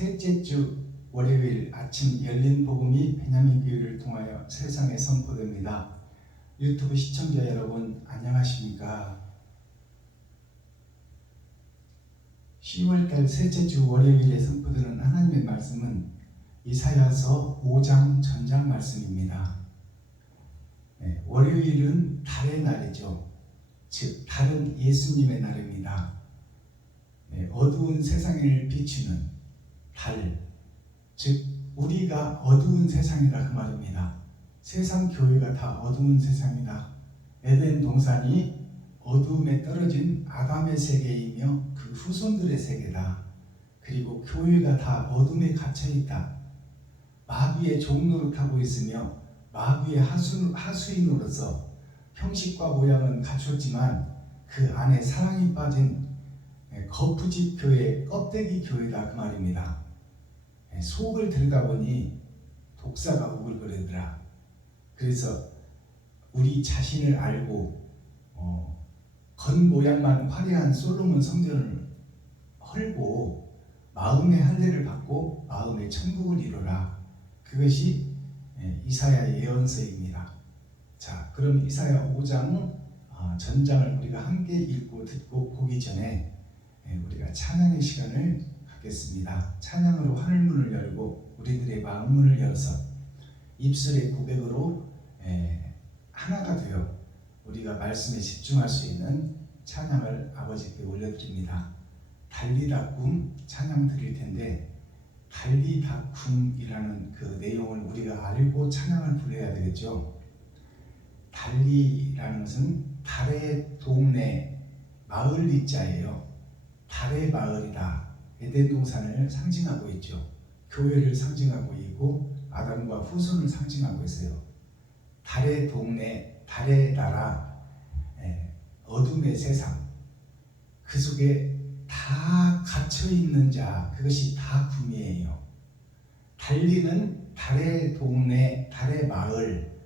셋째 주 월요일 아침 열린 복음이 베냐민 교회를 통하여 세상에 선포됩니다. 유튜브 시청자 여러분 안녕하십니까? 10월달 셋째 주 월요일에 선포되는 하나님의 말씀은 이사야서 5장 전장 말씀입니다. 월요일은 달의 날이죠. 즉 달은 예수님의 날입니다. 어두운 세상을 비추는 달, 즉 우리가 어두운 세상이다 그 말입니다. 세상 교회가 다 어두운 세상이다. 에덴 동산이 어두움에 떨어진 아담의 세계이며 그 후손들의 세계다. 그리고 교회가 다 어둠에 갇혀있다. 마귀의 종노릇하고 있으며 마귀의 하수인으로서 형식과 모양은 갖췄지만 그 안에 사랑이 빠진 거푸집 교회, 껍데기 교회다 그 말입니다. 속을 들여다보니 독사가 우글거리더라. 그래서 우리 자신을 알고 겉모양만 화려한 솔로몬 성전을 헐고 마음의 할례를 받고 마음의 천국을 이루라. 그것이 이사야 예언서입니다. 자, 그럼 이사야 5장 전장을 우리가 함께 읽고 듣고 보기 전에 우리가 찬양의 시간을 갖겠습니다. 찬양으로 하늘문을 열고 우리들의 마음문을 열어서 입술의 고백으로 하나가 되어 우리가 말씀에 집중할 수 있는 찬양을 아버지께 올려드립니다. 달리다꿈 찬양 드릴 텐데 달리다꿈이라는 그 내용을 우리가 알고 찬양을 부르어야 되겠죠. 달리라는 것은 달의 동네 마을 리자예요. 달의 마을이다. 에덴 동산을 상징하고 있죠. 교회를 상징하고 있고 아담과 후손을 상징하고 있어요. 달의 동네, 달의 나라, 어둠의 세상, 그 속에 다 갇혀있는 자, 그것이 다 꿈이에요. 달리는 달의 동네, 달의 마을,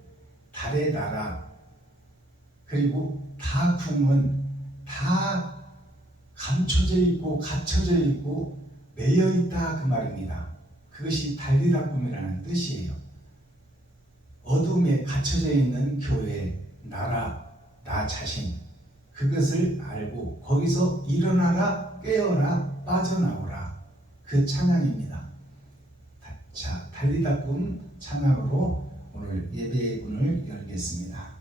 달의 나라, 그리고 다 꿈은 다 감춰져 있고 갇혀져 있고 매여 있다 그 말입니다. 그것이 달리다 꿈이라는 뜻이에요. 어둠에 갇혀져 있는 교회, 나라, 나 자신, 그것을 알고 거기서 일어나라, 깨어라, 빠져나오라, 그 찬양입니다. 자, 달리다 꿈 찬양으로 오늘 예배의 문을 열겠습니다.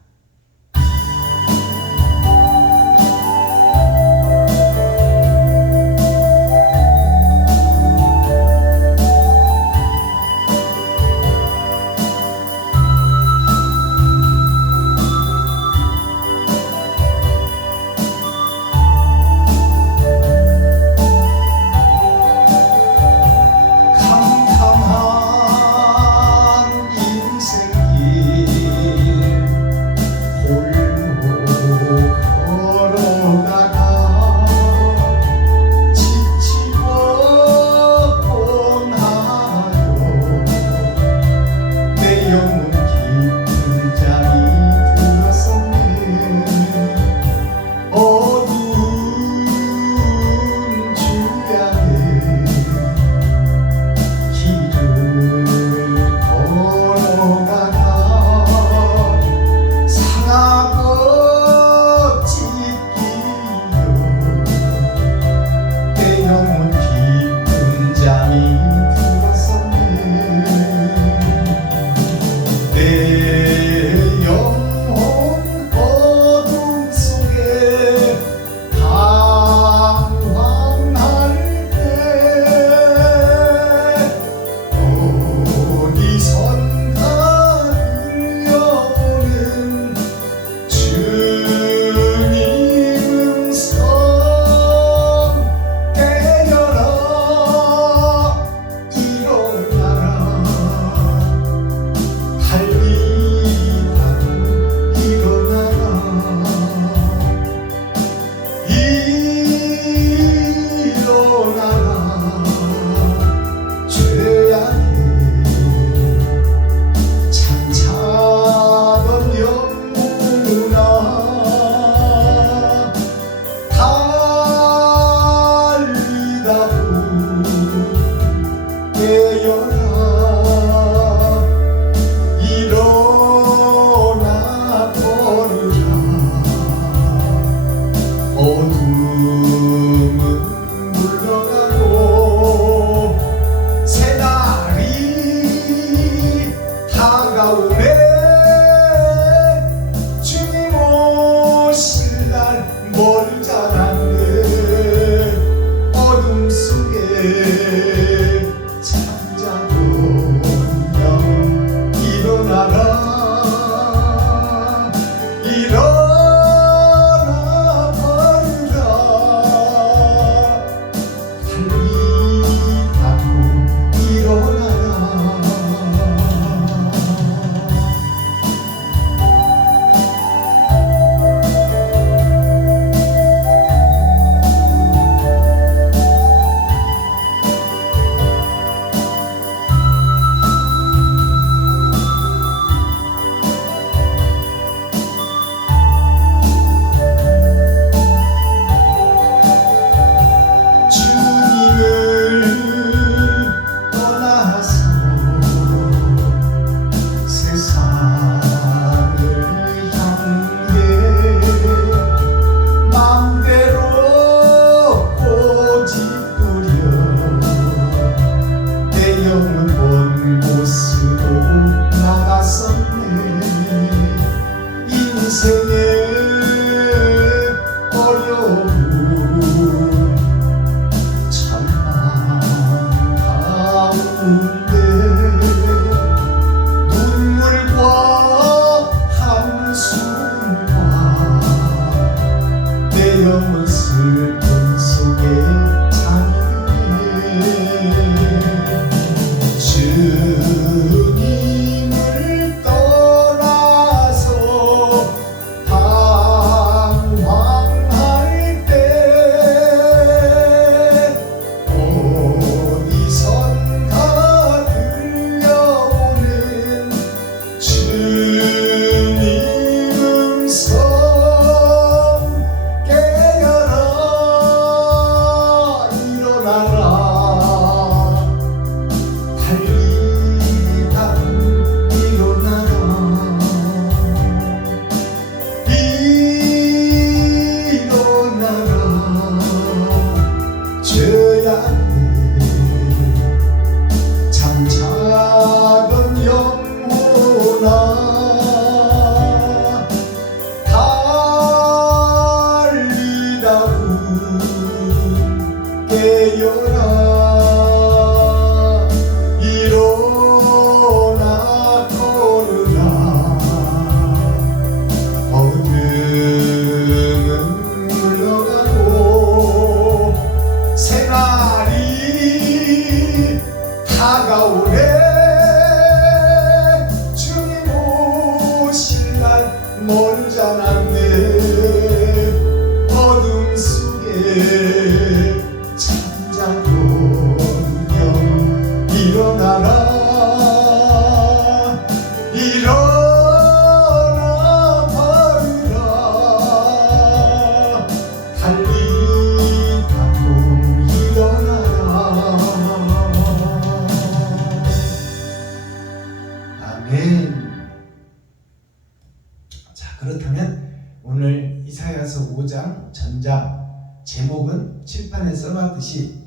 그렇다면 오늘 이사야서 5장 전장 제목은 칠판에 써놨듯이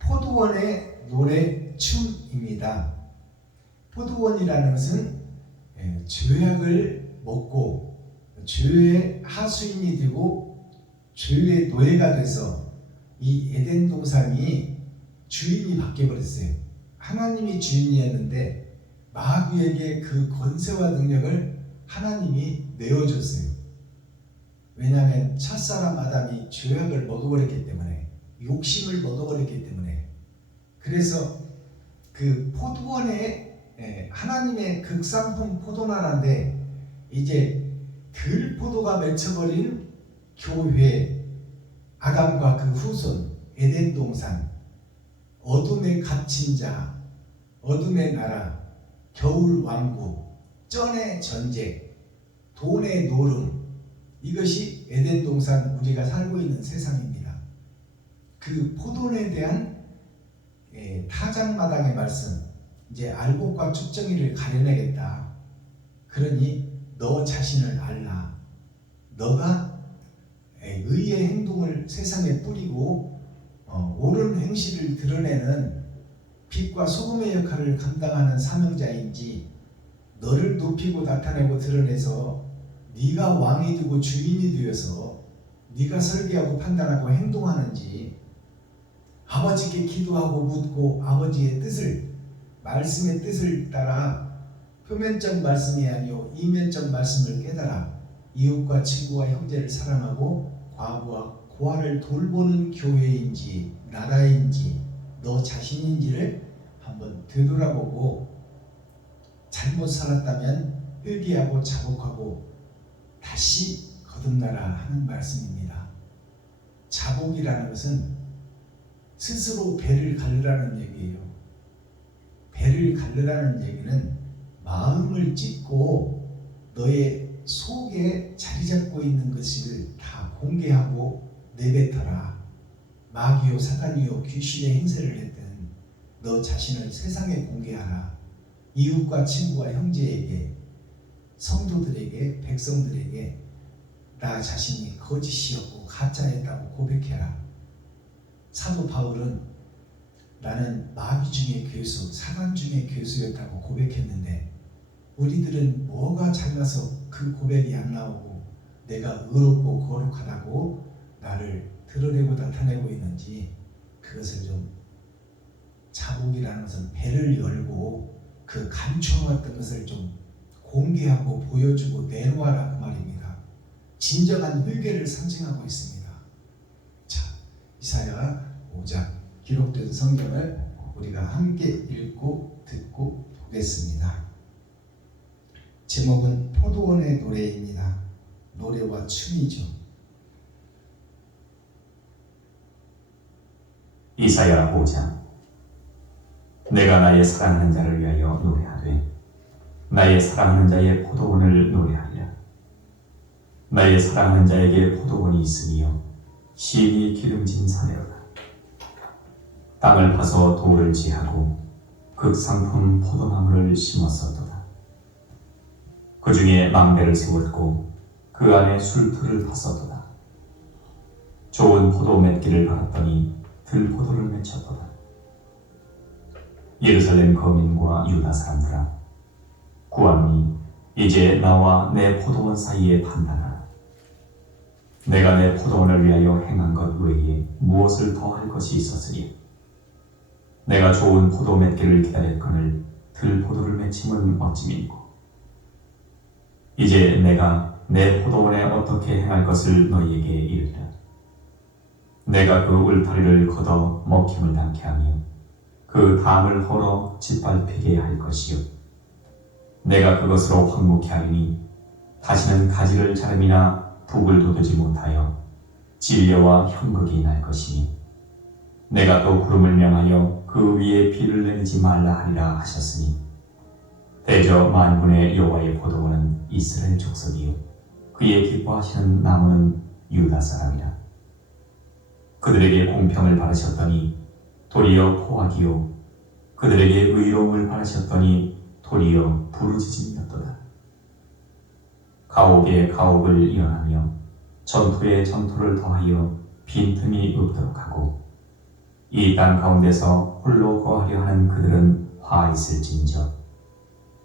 포도원의 노래 춤입니다. 포도원이라는 것은 죄악을 먹고 죄의 하수인이 되고 죄의 노예가 돼서 이 에덴 동산이 주인이 바뀌어버렸어요. 하나님이 주인이었는데 마귀에게 그 권세와 능력을 하나님이 내어줬어요. 왜냐하면 첫사람 아담이 죄악을 먹어버렸기 때문에, 욕심을 먹어버렸기 때문에. 그래서 그 포도원에 하나님의 극상품 포도나라인데 이제 들포도가 맺혀버린 교회, 아담과 그 후손, 에덴 동산, 어둠에 갇힌 자, 어둠의 나라, 겨울 왕국, 쩐의 전쟁, 돈의 노름, 이것이 에덴 동산 우리가 살고 있는 세상입니다. 그 포도원에 대한 타작마당의 말씀, 이제 알곡과 쭉정이를 가려내겠다. 그러니 너 자신을 알라. 너가 의의 행동을 세상에 뿌리고 옳은 행실을 드러내는 빛과 소금의 역할을 감당하는 사명자인지, 너를 높이고 나타내고 드러내서 네가 왕이 되고 주인이 되어서 네가 설계하고 판단하고 행동하는지, 아버지께 기도하고 묻고 아버지의 뜻을, 말씀의 뜻을 따라 표면적 말씀이 아니요 이면적 말씀을 깨달아 이웃과 친구와 형제를 사랑하고 과부와 고아를 돌보는 교회인지 나라인지 너 자신인지를 한번 되돌아보고, 잘못 살았다면 회개하고 자복하고 다시 거듭나라 하는 말씀입니다. 자복이라는 것은 스스로 배를 갈르라는 얘기예요. 배를 갈르라는 얘기는 마음을 찢고 너의 속에 자리 잡고 있는 것을 다 공개하고 내뱉어라. 마귀요 사단이요 귀신의 행세를 했든 너 자신을 세상에 공개하라. 이웃과 친구와 형제에게, 성도들에게, 백성들에게 나 자신이 거짓이었고 가짜였다고 고백해라. 사도 바울은 나는 마귀 중에 괴수, 사단 중에 괴수였다고 고백했는데 우리들은 뭐가 잘나서 그 고백이 안 나오고 내가 의롭고 거룩하다고 나를 드러내고 나타내고 있는지, 그것을 좀, 자복이라는 것은 배를 열고 그 감춰왔던 것을 좀 공개하고 보여주고 내놓아라 그 말입니다. 진정한 회개를 상징하고 있습니다. 자, 이사야 5장 기록된 성경을 우리가 함께 읽고 듣고 보겠습니다. 제목은 포도원의 노래입니다. 노래와 춤이죠. 이사야 5장. 내가 나의 사랑하는 자를 위하여 노래하되 나의 사랑하는 자의 포도원을 노래하리라. 나의 사랑하는 자에게 포도원이 있으며 시인이 기름진 산에로다. 땅을 파서 돌을 지하고 극상품 포도나무를 심었었도다. 그 중에 망대를 세웠고 그 안에 술틀을 팠었도다. 좋은 포도 맺기를 바랐더니 들포도를 맺혔도다. 예루살렘 거민과 유다 사람들아, 구하노니 이제 나와 내 포도원 사이에 판단하라. 내가 내 포도원을 위하여 행한 것 외에 무엇을 더 할 것이 있었으리? 내가 좋은 포도 맺기를 기다렸거늘 들포도를 맺힘은 어찌민고? 이제 내가 내 포도원에 어떻게 행할 것을 너희에게 이르리라. 내가 그 울타리를 걷어 먹힘을 당케 하며 그 담을 헐어 짓밟히게 할 것이요, 내가 그것으로 황무케 하리니 다시는 가지를 자름이나 북을 돋우지 못하여 진려와 형극이 날 것이니, 내가 또 구름을 명하여 그 위에 비를 내리지 말라 하리라 하셨으니, 대저 만군의 여호와의 포도원은 이스라엘 족속이요 그의 기뻐하시는 나무는 유다 사람이라. 그들에게 공평을 바라셨더니 도리어 포악이요 그들에게 의로움을 바라셨더니 도리어 부르짖음이었도다. 가옥에 가옥을 이어나며 전토에 전토를 더하여 빈틈이 없도록 하고 이 땅 가운데서 홀로 거하려 하는 그들은 화 있을진저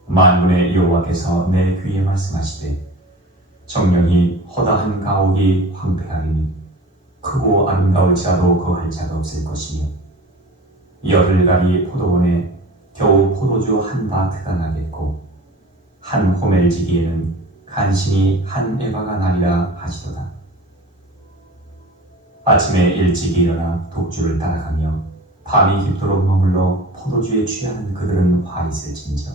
만군의 여호와께서 내 귀에 말씀하시되 정령이 허다한 가옥이 황폐하리니 크고 아름다울지라도 거할 자가 없을 것이며 열흘가리 포도원에 겨우 포도주 한 바트가 나겠고 한 호멜지기에는 간신히 한 에바가 나리라 하시도다. 아침에 일찍 일어나 독주를 따라가며 밤이 깊도록 머물러 포도주에 취하는 그들은 화 있을진저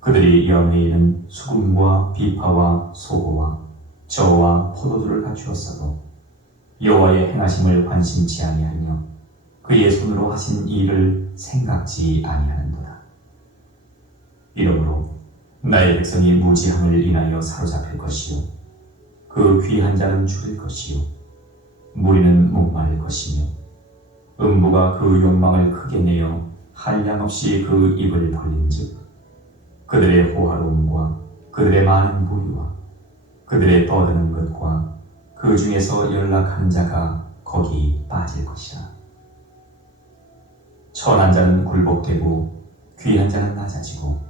그들이 연회에는 수금과 비파와 소고와 저와 포도주를 갖추었어도 여호와의 행하심을 관심치 아니하며 그의 손으로 하신 일을 생각지 아니하는도다. 이러므로 나의 백성이 무지함을 인하여 사로잡힐 것이요 그 귀한 자는 줄일 것이요 무리는 목마를 것이며 음부가 그 욕망을 크게 내어 한량없이 그 입을 벌린즉 그들의 호화로움과 그들의 많은 부유와 그들의 떠드는 것과 그 중에서 연락하는 자가 거기 빠질 것이라. 천한 자는 굴복되고 귀한 자는 낮아지고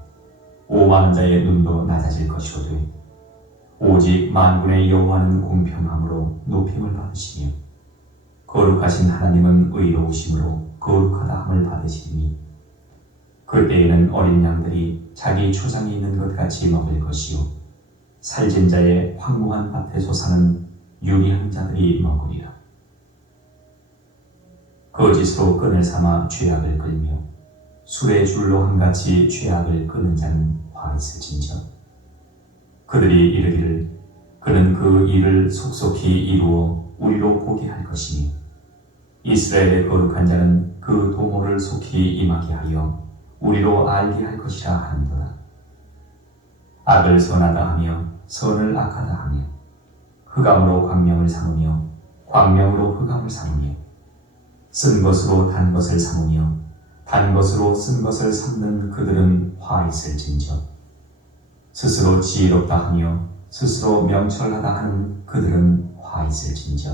오만한 자의 눈도 낮아질 것이오되 오직 만군의 여호와는 공평함으로 높임을 받으시며 거룩하신 하나님은 의로우심으로 거룩하다 함을 받으시리니 그때에는 어린 양들이 자기 초장이 있는 것 같이 먹을 것이요 살진 자의 황무한 밭에 솟아는 유리한 자들이 먹으리라. 거짓으로 끈을 삼아 죄악을 끌며 술의 줄로 한같이 죄악을 끄는 자는 화 있을진저 그들이 이르기를 그는 그 일을 속속히 이루어 우리로 보게 할 것이니 이스라엘의 거룩한 자는 그 도모를 속히 임하게 하여 우리로 알게 할 것이라 하는도다. 악을 선하다 하며 선을 악하다 하며 흑암으로 광명을 삼으며 광명으로 흑암을 삼으며 쓴 것으로 단 것을 삼으며 단 것으로 쓴 것을 삼는 그들은 화 있을진저 스스로 지혜롭다 하며 스스로 명철하다 하는 그들은 화 있을진저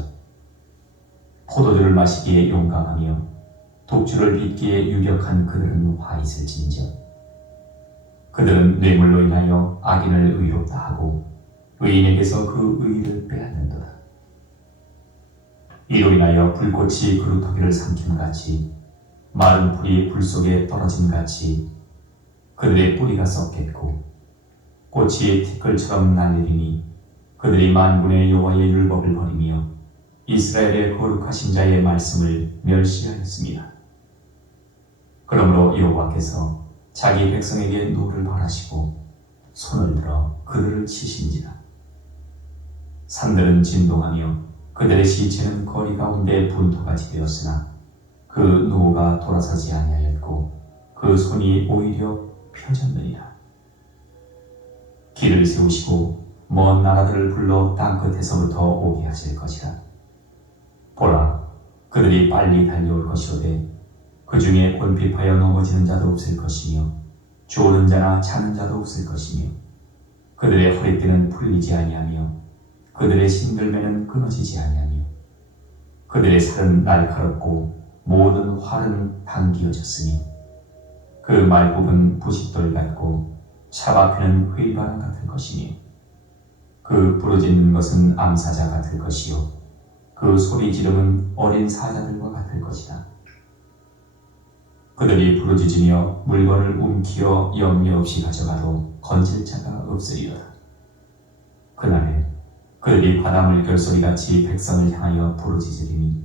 포도주를 마시기에 용감하며 독주를 빚기에 유력한 그들은 화 있을진저 그들은 뇌물로 인하여 악인을 의롭다 하고 의인에게서 그 의의를 빼앗는도다. 이로 인하여 불꽃이 그루터기를 삼킴같이 마른 풀이 불 속에 떨어짐같이 그들의 뿌리가 썩겠고 꽃이 티끌처럼 날리리니 그들이 만군의 여호와의 율법을 버리며 이스라엘의 거룩하신 자의 말씀을 멸시하였습니다. 그러므로 여호와께서 자기 백성에게 노를 벌하시고 손을 들어 그들을 치신지라. 산들은 진동하며 그들의 시체는 거리 가운데 분토같이 되었으나 그 노가 돌아서지 아니하였고 그 손이 오히려 펴졌느니라. 길을 세우시고 먼 나라들을 불러 땅끝에서부터 오게 하실 것이라. 보라, 그들이 빨리 달려올 것이오되 그 중에 곤핍하여 넘어지는 자도 없을 것이며 조는 자나 자는 자도 없을 것이며 그들의 허리띠는 풀리지 아니하며 그들의 신들매는 끊어지지 아니하며 그들의 살은 날카롭고 모든 활은 당기어졌으며 그 말굽은 부싯돌 같고 차바피는 휘바람 같을 것이며 그 부르짖는 것은 암사자 같을 것이요 그 소리 지름은 어린 사자들과 같을 것이다. 그들이 부르짖으며 물건을 움키어 염려 없이 가져가도 건질 자가 없으리로다. 그날에 그들이 바닷물 결소리같이 백성을 향하여 부르짖으리니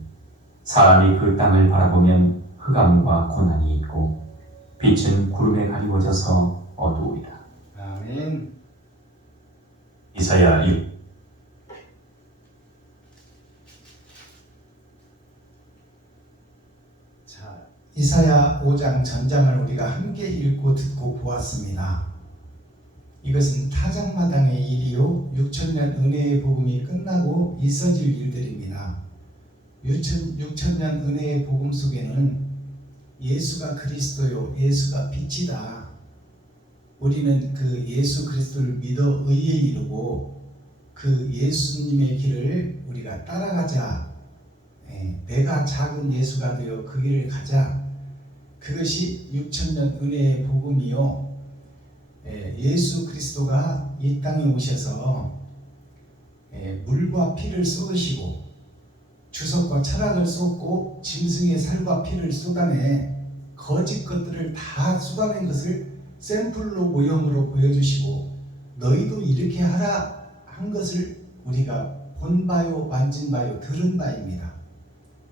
사람이 그 땅을 바라보면 흑암과 고난이 있고 빛은 구름에 가리워져서 어두우리라. 아멘. 이사야 6 자, 이사야 5장 전장을 우리가 함께 읽고 듣고 보았습니다. 이것은 타작마당의 일이요 6천년 은혜의 복음이 끝나고 있어질 일들입니다. 6천년 은혜의 복음 속에는 예수가 그리스도요 예수가 빛이다, 우리는 그 예수 그리스도를 믿어 의에 이르고 그 예수님의 길을 우리가 따라가자. 내가 작은 예수가 되어 그 길을 가자. 그것이 6천년 은혜의 복음이요. 예수 그리스도가 이 땅에 오셔서 물과 피를 쏟으시고 주석과 철학을 쏟고 짐승의 살과 피를 쏟아내 거짓 것들을 다 쏟아낸 것을 샘플로 모형으로 보여주시고 너희도 이렇게 하라 한 것을 우리가 본 바요 만진 바요 들은 바입니다.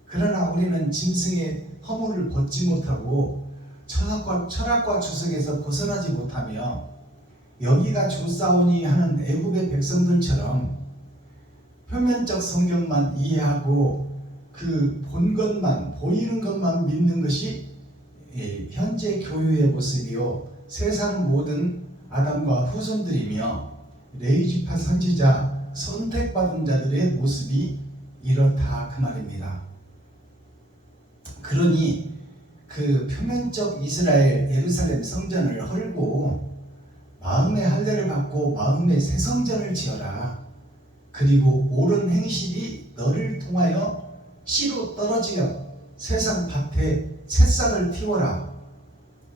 그러나 우리는 짐승의 허물을 벗지 못하고 철학과 주석에서 벗어나지 못하며 여기가 좋사오니 하는 애굽의 백성들처럼 표면적 성경만 이해하고 그 본 것만 보이는 것만 믿는 것이 현재 교회의 모습이요 세상 모든 아담과 후손들이며 레위지파 선지자 선택받은 자들의 모습이 이렇다 그 말입니다. 그러니 그 표면적 이스라엘 예루살렘 성전을 헐고 마음의 할례를 받고 마음의 새 성전을 지어라. 그리고 옳은 행실이 너를 통하여 씨로 떨어지며 세상 밭에 새싹을 틔워라.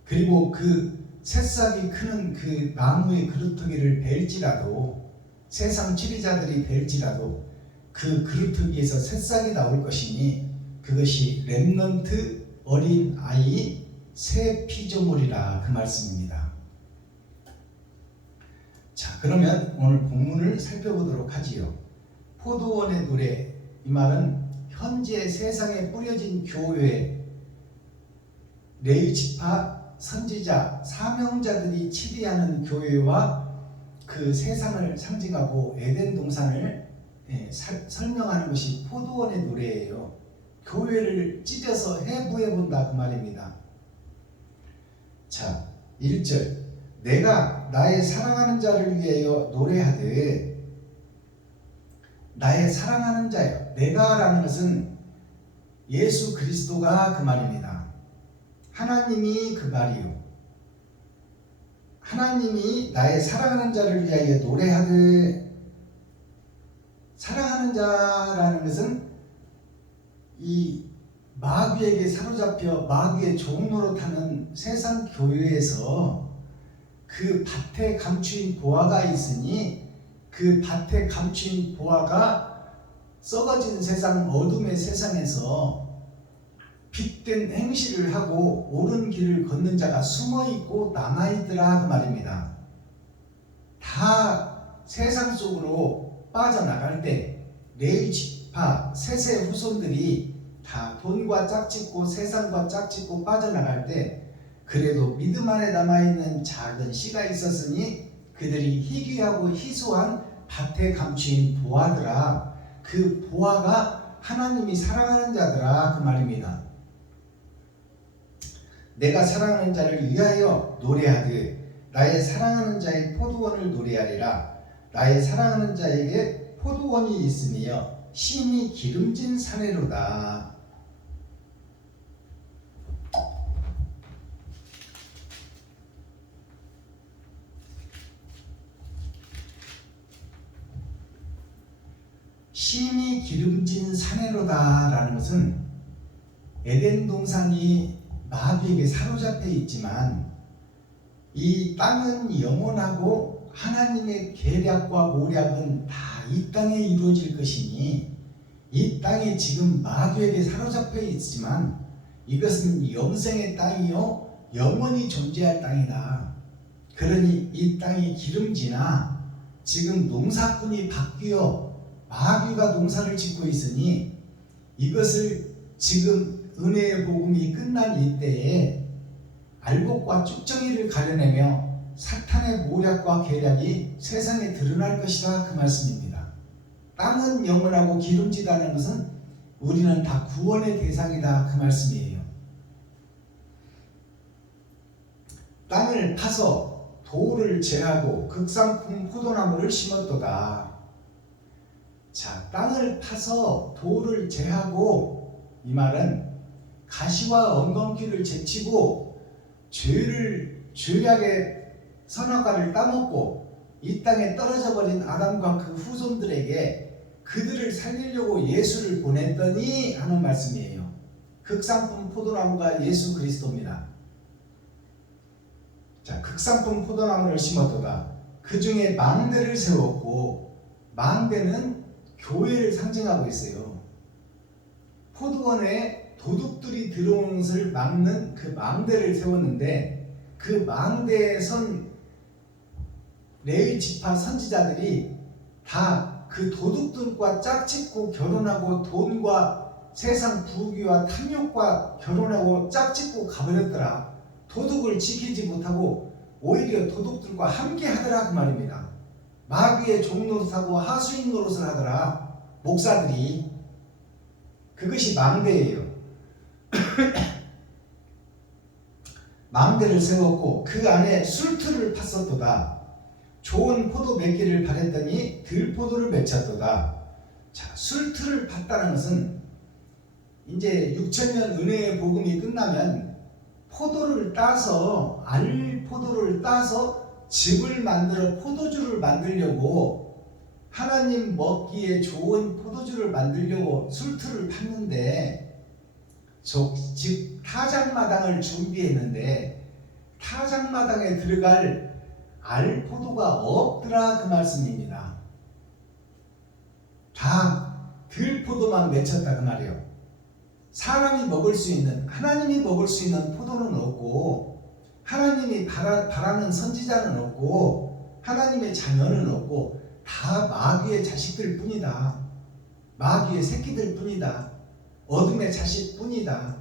그리고 그 새싹이 크는 그 나무의 그루터기를 벨지라도 세상 치리자들이 벨지라도 그 그루터기에서 새싹이 나올 것이니 그것이 렘넌트 어린 아이 새 피조물이라 그 말씀입니다. 자, 그러면 오늘 본문을 살펴보도록 하지요. 포도원의 노래, 이 말은 현재 세상에 뿌려진 교회, 레위지파, 선지자, 사명자들이 치리하는 교회와 그 세상을 상징하고 에덴 동산을 설명하는 것이 포도원의 노래예요. 교회를 찢어서 해부해 본다 그 말입니다. 자, 1절 내가 나의 사랑하는 자를 위하여 노래하되 나의 사랑하는 자여 내가라는 것은 예수 그리스도가 그 말입니다. 하나님이 그 말이요. 하나님이 나의 사랑하는 자를 위하여 노래하되 사랑하는 자라는 것은 이 마귀에게 사로잡혀 마귀의 종로로 타는 세상 교회에서 그 밭에 감추인 보화가 있으니 그 밭에 감추인 보화가 썩어진 세상 어둠의 세상에서 빛된 행실을 하고 옳은 길을 걷는 자가 숨어있고 남아있더라 그 말입니다. 다 세상 속으로 빠져나갈 때 레위지파 셋의 후손들이 다 돈과 짝짓고 세상과 짝짓고 빠져나갈 때 그래도 믿음 안에 남아있는 작은 씨가 있었으니 그들이 희귀하고 희소한 밭에 감추인 보화더라. 그 보화가 하나님이 사랑하는 자더라 그 말입니다. 내가 사랑하는 자를 위하여 노래하되 나의 사랑하는 자의 포도원을 노래하리라. 나의 사랑하는 자에게 포도원이 있으며 심히 기름진 사내로다. 심히 기름진 사내로다 라는 것은 에덴 동산이 마귀에게 사로잡혀 있지만 이 땅은 영원하고 하나님의 계략과 모략은 다 이 땅에 이루어질 것이니 이 땅이 지금 마귀에게 사로잡혀 있지만 이것은 영생의 땅이요 영원히 존재할 땅이다. 그러니 이 땅이 기름지나 지금 농사꾼이 바뀌어 마귀가 농사를 짓고 있으니 이것을 지금 은혜의 복음이 끝난 이때에 알곡과 쭉정이를 가려내며 사탄의 모략과 계략이 세상에 드러날 것이다 그 말씀입니다. 땅은 영원하고 기름지다는 것은 우리는 다 구원의 대상이다 그 말씀이에요. 땅을 파서 돌을 제하고 극상품 포도나무를 심었도다. 자, 땅을 파서 돌을 제하고 이 말은 가시와 엉겅퀴를 제치고 죄악의 선악과를 따먹고 이 땅에 떨어져 버린 아담과 그 후손들에게 그들을 살리려고 예수를 보냈더니 하는 말씀이에요. 극상품 포도나무가 예수 그리스도입니다. 자, 극상품 포도나무를 심었도다. 그 중에 망대를 세웠고, 망대는 교회를 상징하고 있어요. 포도원에 도둑들이 들어오는 것을 막는 그 망대를 세웠는데, 그 망대에 선 레위 지파 선지자들이 다 그 도둑들과 짝짓고 결혼하고 돈과 세상 부귀와 탐욕과 결혼하고 짝짓고 가버렸더라. 도둑을 지키지 못하고 오히려 도둑들과 함께 하더라 그 말입니다. 마귀의 종노릇하고 하수인 노릇을 하더라 목사들이. 그것이 망대예요. 망대를 세웠고 그 안에 술틀을 팠었도다. 좋은 포도 맺기를 바랬더니 들포도를 맺혔도다. 자, 술틀을 팠다는 것은 이제 6천년 은혜의 복음이 끝나면 포도를 따서 알포도를 따서 즙을 만들어 포도주를 만들려고, 하나님 먹기에 좋은 포도주를 만들려고 술틀을 팠는데, 즉 타작마당을 준비했는데 타작마당에 들어갈 알포도가 없더라 그 말씀입니다. 다 들포도만 맺혔다 그 말이에요. 사람이 먹을 수 있는, 하나님이 먹을 수 있는 포도는 없고, 하나님이 바라는 선지자는 없고, 하나님의 자녀는 없고, 다 마귀의 자식들 뿐이다. 마귀의 새끼들 뿐이다. 어둠의 자식 뿐이다.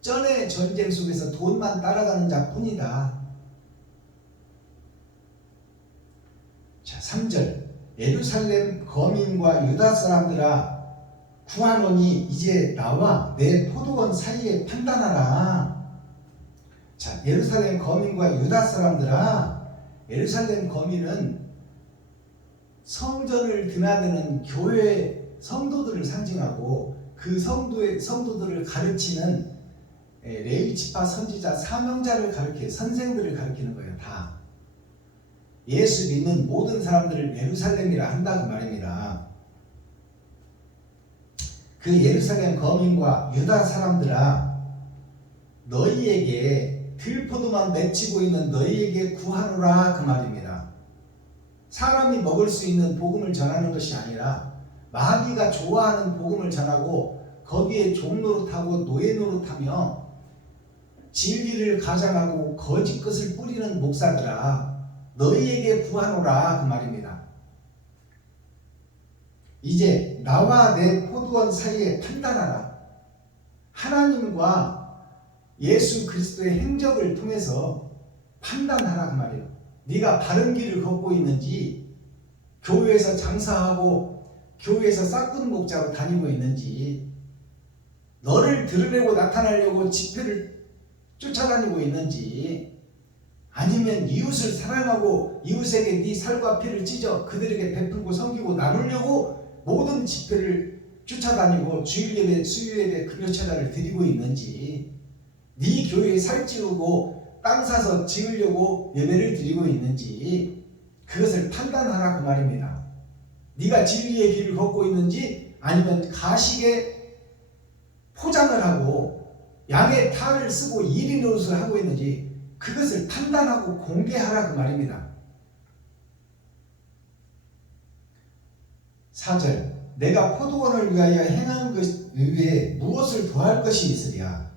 쩐의 전쟁 속에서 돈만 따라가는 자 뿐이다. 자, 3절. 예루살렘 거민과 유다 사람들아, 구하노니 이제 나와 내 포도원 사이에 판단하라. 자, 예루살렘 거민과 유다 사람들아, 예루살렘 거민은 성전을 드나드는 교회 성도들을 상징하고, 그 성도들을 가르치는 레위 지파 선지자 사명자를 가르쳐 선생들을 가리키는 거예요. 다 예수 믿는 모든 사람들을 예루살렘이라 한다 그 말입니다. 그 예루살렘 거민과 유다 사람들아, 너희에게 들포도만 맺히고 있는 너희에게 구하노라 그 말입니다. 사람이 먹을 수 있는 복음을 전하는 것이 아니라 마귀가 좋아하는 복음을 전하고 거기에 종노릇하고 노예노릇하며 진리를 가장하고 거짓 것을 뿌리는 목사들아, 너희에게 구하노라 그 말입니다. 이제 나와 내 포도원 사이에 판단하라. 하나님과 예수 그리스도의 행적을 통해서 판단하라 그 말이에요. 네가 바른 길을 걷고 있는지, 교회에서 장사하고 교회에서 싹군 목자로 다니고 있는지, 너를 드러내고 나타나려고 집회를 쫓아다니고 있는지, 아니면 이웃을 사랑하고 이웃에게 네 살과 피를 찢어 그들에게 베풀고 섬기고 나누려고 모든 집회를 쫓아다니고 주일 예배, 수요 예배, 금요 찬양을 드리고 있는지, 네 교회에 살찌우고 땅 사서 지으려고 예배를 드리고 있는지, 그것을 판단하라 그 말입니다. 네가 진리의 길을 걷고 있는지, 아니면 가식에 포장을 하고 양의 탈을 쓰고 이리 노릇을 하고 있는지, 그것을 판단하고 공개하라 그 말입니다. 4절. 내가 포도원을 위하여 행한 것 외에 무엇을 더할 것이 있으랴.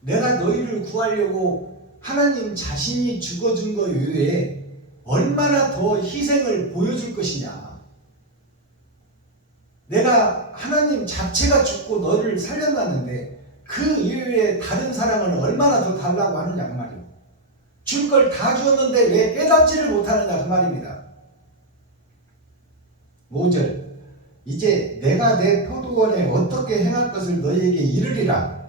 내가 너희를 구하려고 하나님 자신이 죽어준 것 외에 얼마나 더 희생을 보여줄 것이냐. 내가 하나님 자체가 죽고 너를 살려놨는데 그 이외에 다른 사랑을 얼마나 더 달라고 하느냐 그 말이에요. 줄 걸 다 주었는데 왜 깨닫지를 못하느냐 그 말입니다. 5절. 이제 내가 내 포도원에 어떻게 행할 것을 너희에게 이르리라.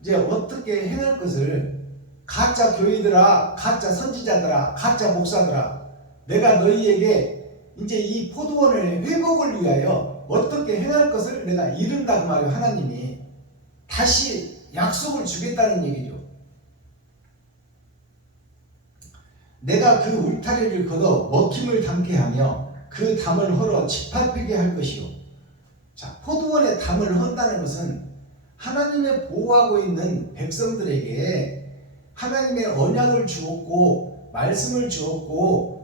이제 어떻게 행할 것을, 가짜 교회들아, 가짜 선지자들아, 가짜 목사들아, 내가 너희에게 이제 이 포도원의 회복을 위하여 어떻게 행할 것을 내가 이른다 그 말이에요. 하나님이 다시 약속을 주겠다는 얘기죠. 내가 그 울타리를 걷어 먹힘을 담게 하며 그 담을 헐어 짓밟히게 할 것이요. 자, 포도원에 담을 헐다는 것은 하나님의 보호하고 있는 백성들에게 하나님의 언약을 주었고 말씀을 주었고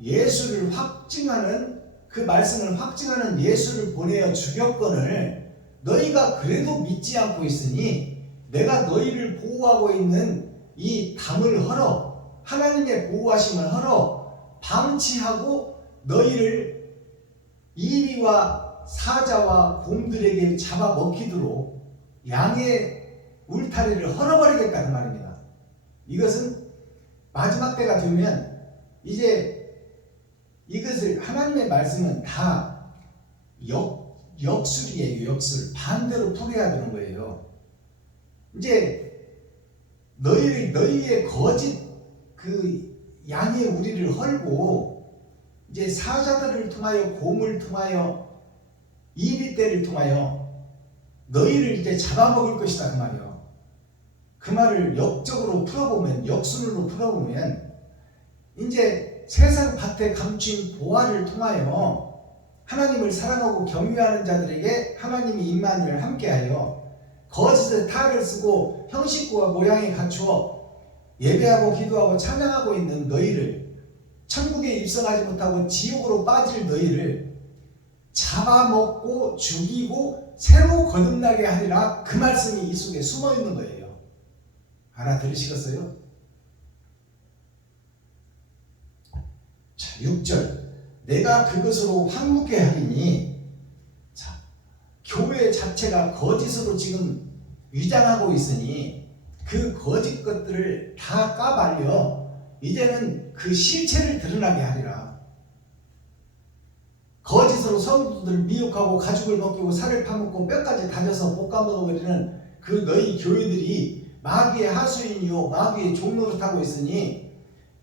예수를 확증하는 그 말씀을 확증하는 예수를 보내어 주격권을 너희가 그래도 믿지 않고 있으니 내가 너희를 보호하고 있는 이 담을 헐어 하나님의 보호하심을 헐어 방치하고 너희를 이리와 사자와 곰들에게 잡아먹히도록 양의 울타리를 헐어버리겠다 그 말입니다. 이것은 마지막 때가 되면 이제 이것을 하나님의 말씀은 다 역술이에요. 역술. 반대로 풀어야 되는 거예요. 이제 너희의 거짓 그 양의 우리를 헐고 이제 사자들을 통하여 곰을 통하여 이리떼를 통하여 너희를 이제 잡아먹을 것이다 그 말이요. 그 말을 역적으로 풀어보면 역순으로 풀어보면 이제 세상 밭에 감춘 보화를 통하여 하나님을 사랑하고 경외하는 자들에게 하나님이 임마누엘 함께하여 거짓의 탈을 쓰고 형식과 모양에 갖추어 예배하고 기도하고 찬양하고 있는 너희를 천국에 입성하지 못하고 지옥으로 빠질 너희를 잡아먹고 죽이고 새로 거듭나게 하리라 그 말씀이 이 속에 숨어 있는 거예요. 알아들으시겠어요? 자, 6절 내가 그것으로 황무게 하리니 자, 교회 자체가 거짓으로 지금 위장하고 있으니 그 거짓 것들을 다 까발려 이제는 그 실체를 드러나게 하리라. 거짓으로 성도들을 미혹하고 가죽을 벗기고 살을 파먹고 뼈까지 다져서 볶아 먹어버리는 그 너희 교회들이 마귀의 하수인이요 마귀의 종로를 타고 있으니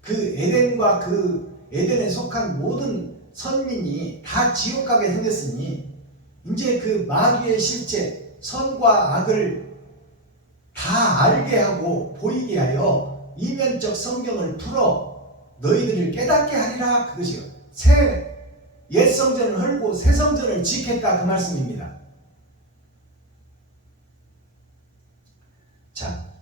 그 에덴과 그 에덴에 속한 모든 선민이 다 지옥 가게 생겼으니 이제 그 마귀의 실체 선과 악을 다 알게 하고 보이게 하여 이면적 성경을 풀어 너희들을 깨닫게 하리라 그것이요. 옛 성전을 헐고 새 성전을 짓겠다 그 말씀입니다. 자,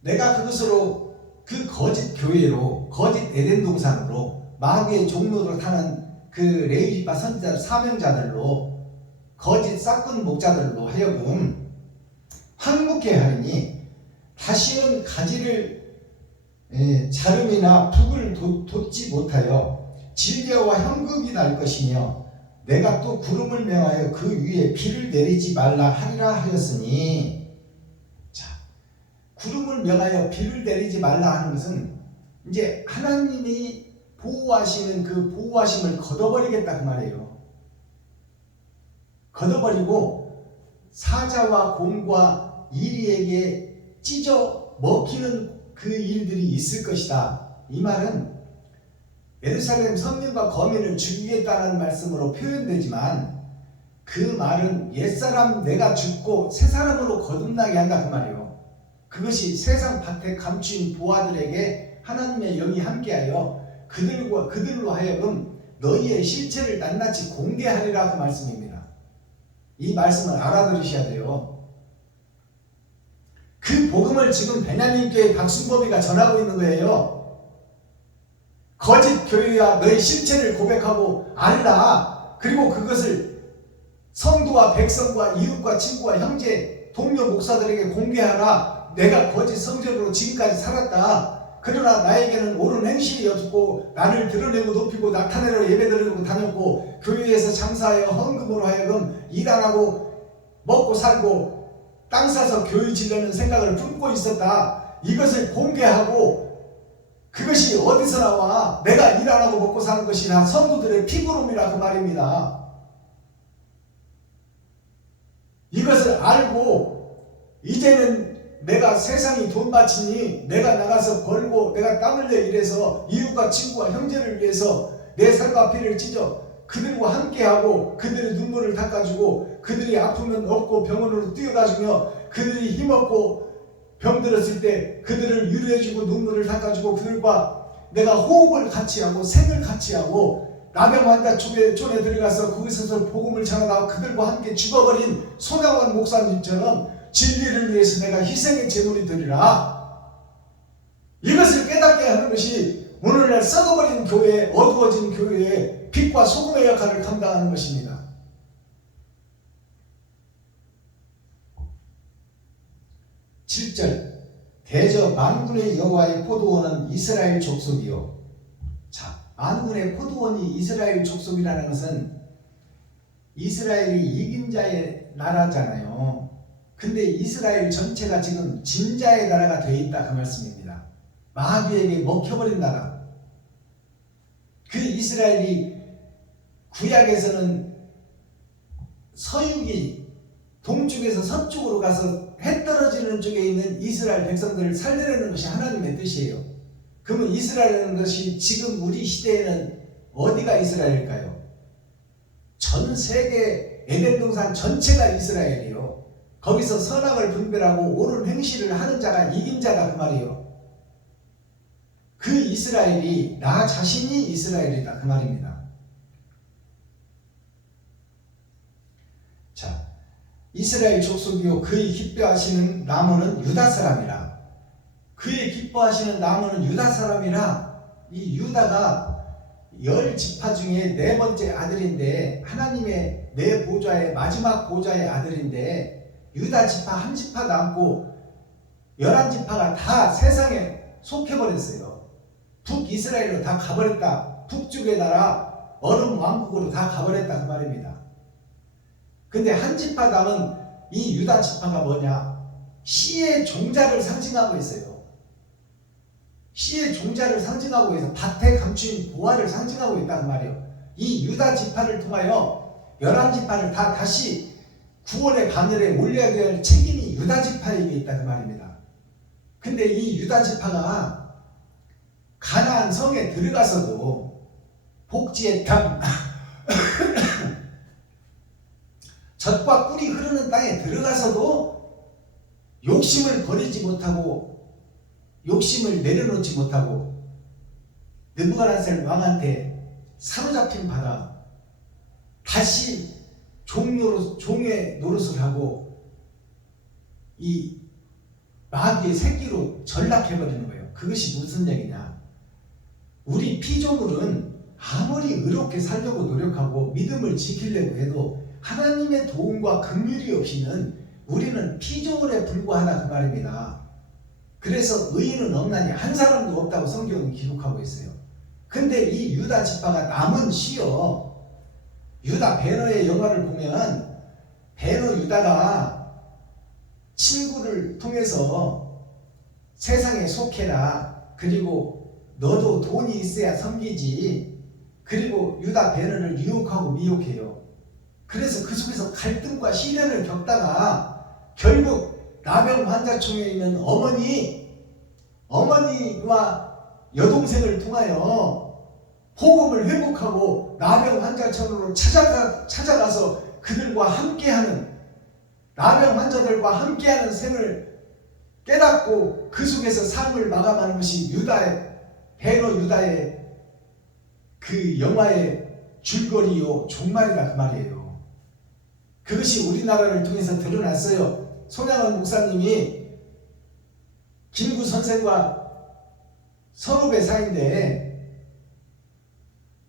내가 그것으로 그 거짓 교회로 거짓 에덴 동산으로 마귀의 종로로 타는 그 레위지파 선지자 사명자들로 거짓 싹군 목자들로 하여금 황묵게 하리니 다시는 가지를 자름이나 북을 돋지 못하여 질려와 형극이 날 것이며 내가 또 구름을 명하여 그 위에 비를 내리지 말라 하리라 하였으니 자, 구름을 명하여 비를 내리지 말라 하는 것은 이제 하나님이 보호하시는 그 보호하심을 걷어버리겠다 그 말이에요. 걷어버리고 사자와 곰과 이리에게 찢어 먹히는 그 일들이 있을 것이다. 이 말은 예루살렘 선민과 거민을 죽이겠다는 말씀으로 표현되지만 그 말은 옛사람 내가 죽고 새사람으로 거듭나게 한다 그 말이에요. 그것이 세상 밭에 감춘 보아들에게 하나님의 영이 함께하여 그들로 하여금 너희의 실체를 낱낱이 공개하리라 그 말씀입니다. 이 말씀을 알아들으셔야 돼요. 그 복음을 지금 베냐민교회 박순범이가 전하고 있는 거예요. 거짓 교회야 너희 실체를 고백하고 알라. 그리고 그것을 성도와 백성과 이웃과 친구와 형제 동료 목사들에게 공개하라. 내가 거짓 성전으로 지금까지 살았다. 그러나 나에게는 옳은 행실이 없고 나를 드러내고 높이고 나타내려 예배드리고 다녔고 교회에서 장사하여 헌금으로 하여금 일하고 먹고 살고 땅 사서 교회 지려는 생각을 품고 있었다. 이것을 공개하고 그것이 어디서 나와? 내가 일 안 하고 먹고 사는 것이 다 성도들의 피부름이라 그 말입니다. 이것을 알고 이제는 내가 세상이 돈 바치니 내가 나가서 벌고 내가 땀 흘려 일해서 이웃과 친구와 형제를 위해서 내 살과 피를 찢어 그들과 함께하고 그들의 눈물을 닦아주고 그들이 아프면 업고 병원으로 뛰어가주며 그들이 힘없고 병들었을 때 그들을 위로해주고 눈물을 닦아주고 그들과 내가 호흡을 같이 하고 생을 같이 하고 나병 환자 촌에 들어가서 거기서 복음을 전하다가 그들과 함께 죽어버린 손양원 목사님처럼 진리를 위해서 내가 희생의 제물이 되리라. 이것을 깨닫게 하는 것이 오늘날 썩어버린 교회, 어두워진 교회의 빛과 소금의 역할을 감당하는 것입니다. (7절) 대저 만군의 여호와의 포도원은 이스라엘 족속이요. 자, 만군의 포도원이 이스라엘 족속이라는 것은 이스라엘이 이긴 자의 나라잖아요. 근데 이스라엘 전체가 지금 진 자의 나라가 되어 있다 그 말씀입니다. 마귀에게 먹혀버린 나라. 그 이스라엘이 구약에서는 서유기 동쪽에서 서쪽으로 가서 해 떨어지는 쪽에 있는 이스라엘 백성들을 살려내는 것이 하나님의 뜻이에요. 그러면 이스라엘이라는 것이 지금 우리 시대에는 어디가 이스라엘일까요? 전 세계 에덴 동산 전체가 이스라엘이에요. 거기서 선악을 분별하고 옳은 행실을 하는 자가 이긴 자다 그 말이에요. 그 이스라엘이 나 자신이 이스라엘이다 그 말입니다. 자, 이스라엘 족속이요 그의 기뻐하시는 나무는 유다 사람이라. 그의 기뻐하시는 나무는 유다 사람이라. 이 유다가 10지파 중에 4번째 아들인데 하나님의 내 보좌의 마지막 보좌의 아들인데 유다 지파 한 지파 남고 11지파가 다 세상에 속해버렸어요. 북이스라엘로 다 가버렸다. 북쪽의 나라 얼음 왕국으로 다 가버렸다 그 말입니다. 근데 한 지파 남은 이 유다 지파가 뭐냐? 씨의 종자를 상징하고 있어요. 씨의 종자를 상징하고 있어. 밭에 감추인 보화를 상징하고 있다는 말이에요. 이 유다 지파를 통하여 11지파를 다 다시 구원의 바늘에 올려야 될 책임이 유다 지파에게 있다는 말입니다. 근데 이 유다 지파가 가나안 성에 들어가서도 복지의 땅 젖과 꿀이 흐르는 땅에 들어가서도 욕심을 버리지 못하고 욕심을 내려놓지 못하고 느부갓네살 왕한테 사로잡힌 바다 다시 종의 노릇을 하고 이 마귀의 새끼로 전락해버리는 거예요. 그것이 무슨 얘기냐? 우리 피조물은 아무리 의롭게 살려고 노력하고 믿음을 지키려고 해도 하나님의 도움과 긍휼이 없이는 우리는 피조물에 불과하다 그 말입니다. 그래서 의인은 없나니 한 사람도 없다고 성경은 기록하고 있어요. 근데 이 유다 지파가 남은 시여 유다 베너의 영화를 보면 베너 유다가 친구를 통해서 세상에 속해라. 그리고 너도 돈이 있어야 섬기지. 그리고 유다 베너를 유혹하고 미혹해요. 그래서 그 속에서 갈등과 시련을 겪다가 결국 나병 환자촌에 있는 어머니와 여동생을 통하여 복음을 회복하고 나병 환자촌으로 찾아가서 그들과 함께하는 나병 환자들과 함께하는 생을 깨닫고 그 속에서 삶을 마감하는 것이 베너 유다의 그 영화의 줄거리요 종말이다 그 말이에요. 그것이 우리나라를 통해서 드러났어요. 손양원 목사님이 김구 선생과 선후배 사이인데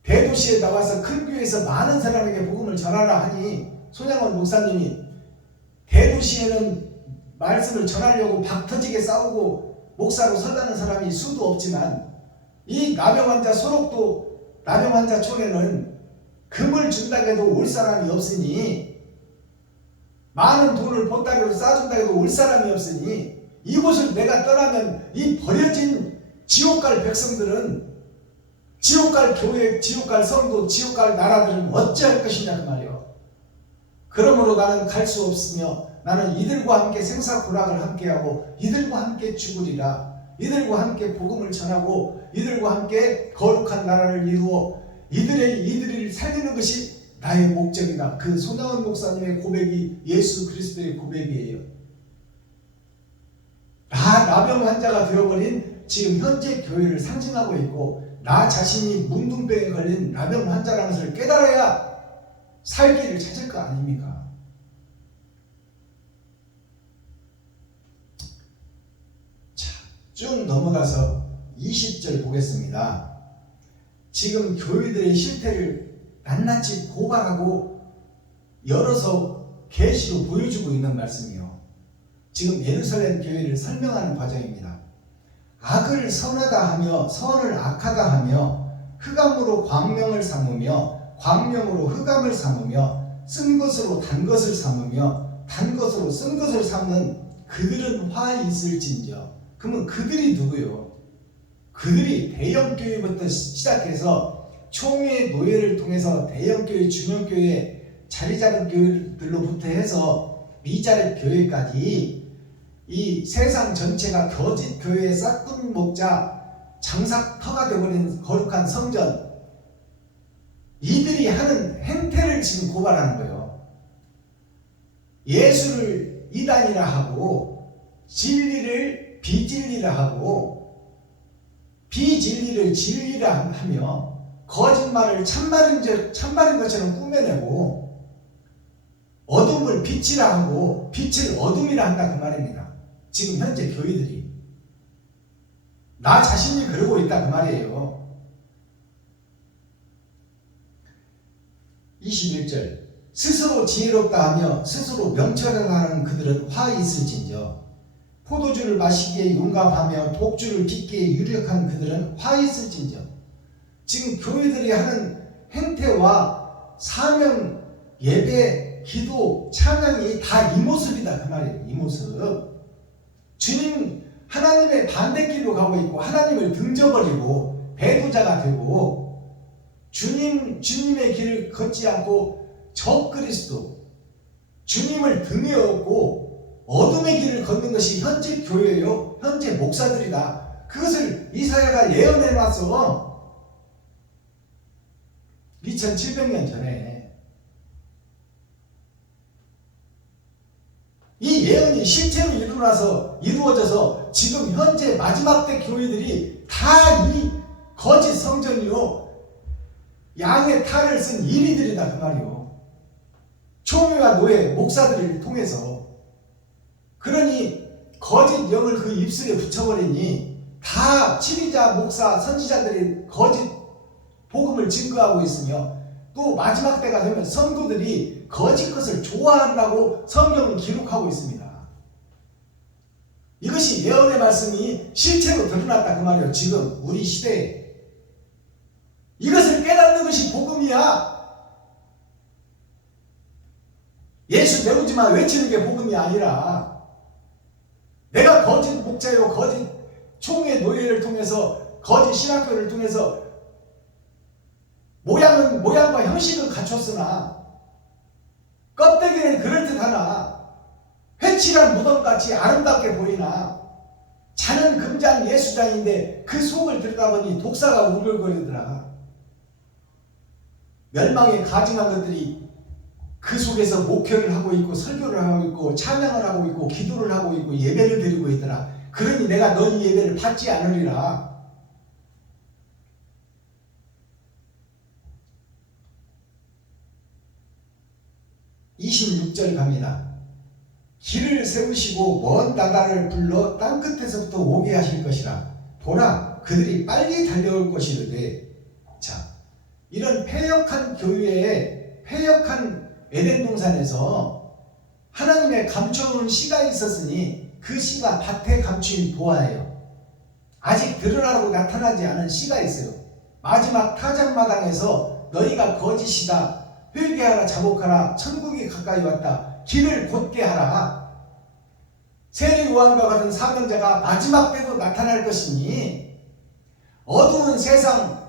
대도시에 나와서 큰 교회에서 많은 사람에게 복음을 전하라 하니 손양원 목사님이 대도시에는 말씀을 전하려고 박터지게 싸우고 목사로 서다는 사람이 수도 없지만 이 나병 환자 소록도 나병 환자 촌에는 금을 준다고 해도 올 사람이 없으니 많은 돈을 보따리로 싸준다고 해도 올 사람이 없으니 이곳을 내가 떠나면 이 버려진 지옥 갈 백성들은 지옥 갈 교회, 지옥 갈 성도, 지옥 갈 나라들은 어찌할 것이냐 그 말이요. 그러므로 나는 갈 수 없으며 나는 이들과 함께 생사고락을 함께하고 이들과 함께 죽으리라. 이들과 함께 복음을 전하고 이들과 함께 거룩한 나라를 이루어 이들을 살리는 것이 나의 목적이다. 그 손양원 목사님의 고백이 예수 그리스도의 고백이에요. 나병 환자가 되어버린 지금 현재 교회를 상징하고 있고, 나 자신이 문둥병에 걸린 나병 환자라는 것을 깨달아야 살 길을 찾을 거 아닙니까? 자, 쭉 넘어가서 20절 보겠습니다. 지금 교회들의 실태를 낱낱이 고발하고 열어서 계시로 보여주고 있는 말씀이요. 지금 예루살렘 교회를 설명하는 과정입니다. 악을 선하다 하며 선을 악하다 하며 흑암으로 광명을 삼으며 광명으로 흑암을 삼으며 쓴 것으로 단 것을 삼으며 단 것으로 쓴 것을 삼는 그들은 화 있을진저. 그러면 그들이 누구요? 그들이 대형교회부터 시작해서 총회 노예를 통해서 대형교회, 중형교회, 자리 잡은 교회들로부터 해서 미자립 교회까지 이 세상 전체가 거짓 교회의 싹군 목자 장사터가 되어버린 거룩한 성전, 이들이 하는 행태를 지금 고발하는 거예요. 예수를 이단이라 하고 진리를 비진리라 하고 비진리를 진리라 하며 거짓말을 참말인 것처럼 꾸며내고 어둠을 빛이라 하고 빛을 어둠이라 한다 그 말입니다. 지금 현재 교회들이 나 자신이 그러고 있다 그 말이에요. 21절 스스로 지혜롭다 하며 스스로 명철하다 하는 그들은 화 있을진저. 포도주를 마시기에 용감하며 독주를 빚기에 유력한 그들은 화 있을진저. 지금 교회들이 하는 행태와 사명, 예배, 기도, 찬양이 다 이 모습이다 그 말이에요. 이 모습. 주님 하나님의 반대길로 가고 있고 하나님을 등져버리고 배도자가 되고 주님의 길을 걷지 않고 적그리스도 주님을 등에 업고 어둠의 길을 걷는 것이 현재 교회요, 현재 목사들이다. 그것을 이사야가 예언해 놨어. 2700년 전에. 이 예언이 실제로 이루어져서 지금 현재 마지막 때 교회들이 다 이 거짓 성전이요, 양의 탈을 쓴 이리들이다 그 말이요. 총회와 노예, 목사들을 통해서. 그러니 거짓 영을 그 입술에 붙여버리니 다 치리자, 목사, 선지자들이 거짓 복음을 증거하고 있으며 또 마지막 때가 되면 성도들이 거짓 것을 좋아한다고 성경을 기록하고 있습니다. 이것이 예언의 말씀이 실체로 드러났다 그 말이에요. 지금 우리 시대에 이것을 깨닫는 것이 복음이야. 예수 배우지마 외치는 게 복음이 아니라 내가 거짓 목자요, 거짓 총회 노예를 통해서 거짓 신학교를 통해서 모양과 형식은 갖췄으나 껍데기는 그럴듯하나 회칠한 무덤같이 아름답게 보이나 자는 금장 예수장인데 그 속을 들여다보니 독사가 우글거리더라. 멸망에 가증한 것들이 그 속에서 목회를 하고 있고 설교를 하고 있고 찬양을 하고 있고 기도를 하고 있고 예배를 드리고 있더라. 그러니 내가 너희 예배를 받지 않으리라. (26절) 갑니다. 길을 세우시고 먼 나라를 불러 땅끝에서부터 오게 하실 것이라. 보라, 그들이 빨리 달려올 것이르되. 자, 이런 패역한 교회에 패역한 에덴 동산에서 하나님의 감춰놓은 씨가 있었으니 그 씨가 밭에 감추인 보아예요. 아직 드러나고 나타나지 않은 씨가 있어요. 마지막 타작마당에서 너희가 거짓이다, 회개하라, 자복하라, 천국이 가까이 왔다, 길을 곧게 하라. 세례 요한과 같은 사명자가 마지막 때도 나타날 것이니 어두운 세상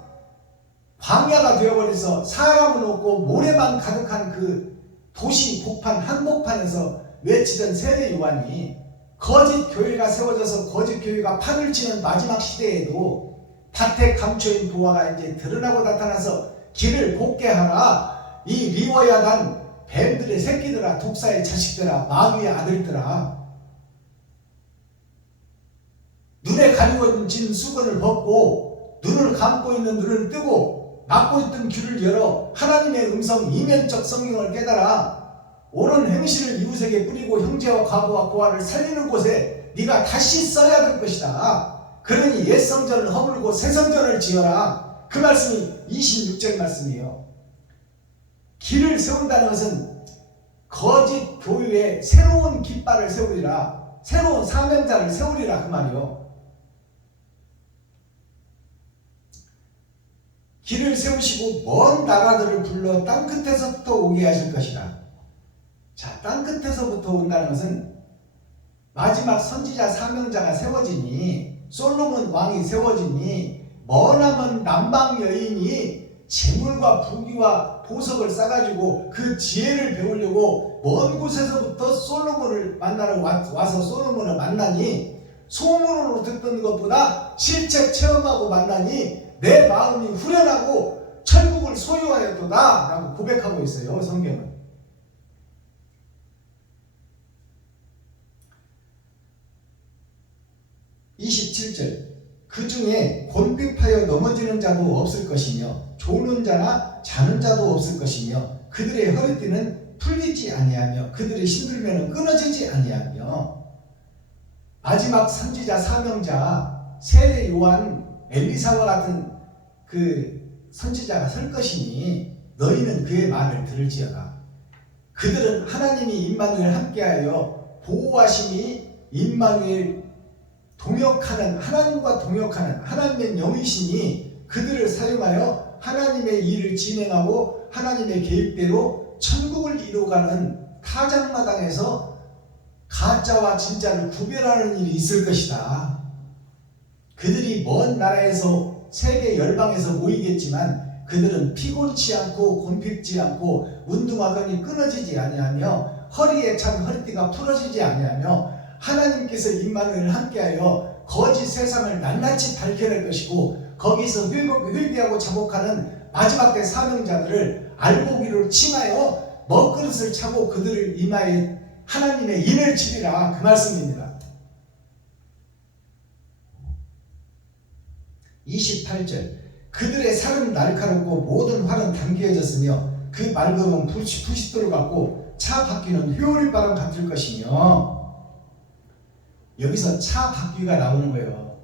광야가 되어버려서 사람은 없고 모래만 가득한 그 도시 복판 한복판에서 외치던 세례 요한이 거짓 교회가 세워져서 거짓 교회가 판을 치는 마지막 시대에도 밭에 감춰인 보화가 이제 드러나고 나타나서 길을 곧게 하라. 이 리워야단 뱀들의 새끼들아, 독사의 자식들아, 마귀의 아들들아, 눈에 가리워진 수건을 벗고 눈을 감고 있는 눈을 뜨고 막고 있던 귀를 열어 하나님의 음성 이면적 성경을 깨달아 옳은 행실을 이웃에게 뿌리고 형제와 과부와 고아를 살리는 곳에 네가 다시 써야 될 것이다. 그러니 옛 성전을 허물고 새 성전을 지어라. 그 말씀이 26절 말씀이에요. 길을 세운다는 것은 거짓 교회에 새로운 깃발을 세우리라, 새로운 사명자를 세우리라 그 말이요. 길을 세우시고 먼 나라들을 불러 땅끝에서부터 오게 하실 것이다. 자, 땅끝에서부터 온다는 것은 마지막 선지자 사명자가 세워지니, 솔로몬 왕이 세워지니, 머나먼 남방 여인이 재물과 부귀와 보석을 싸가지고 그 지혜를 배우려고 먼 곳에서부터 솔로몬을 만나러 와서 솔로몬을 만나니, 소문으로 듣던 것보다 실제 체험하고 만나니 내 마음이 후련하고 천국을 소유하였도다 라고 고백하고 있어요. 성경은. 27절 그 중에 곤핍하여 넘어지는 자도 없을 것이며 조는 자나 자는 자도 없을 것이며 그들의 허리띠는 풀리지 아니하며 그들의 신들매는 끊어지지 아니하며 마지막 선지자 사명자 세례 요한 엘리사와 같은 그 선지자가 설 것이니 너희는 그의 말을 들을지어다. 그들은 하나님이 임마누엘 함께하여 보호하심이 임마누엘 동역하는, 하나님과 동역하는 하나님의 영이시니 그들을 사용하여 하나님의 일을 진행하고 하나님의 계획대로 천국을 이루어가는 타작마당에서 가짜와 진짜를 구별하는 일이 있을 것이다. 그들이 먼 나라에서 세계 열방에서 모이겠지만 그들은 피곤치 않고 곤핍지 않고 운동하더니 끊어지지 아니하며 허리에 찬 허리띠가 풀어지지 아니하며 하나님께서 임마누엘 함께하여 거짓 세상을 낱낱이 밝혀낼 것이고 거기서 회개하고 자복하는 마지막 때 사명자들을 알고 오기를 칭하여 먹그릇을 차고 그들을 이마에 하나님의 인을 치리라 그 말씀입니다. 28절 그들의 살은 날카롭고 모든 활은 당겨졌으며 그 말금은 부싯돌 같고 차 바퀴는 회오리 바람 같을 것이며 여기서 차 바퀴가 나오는 거예요.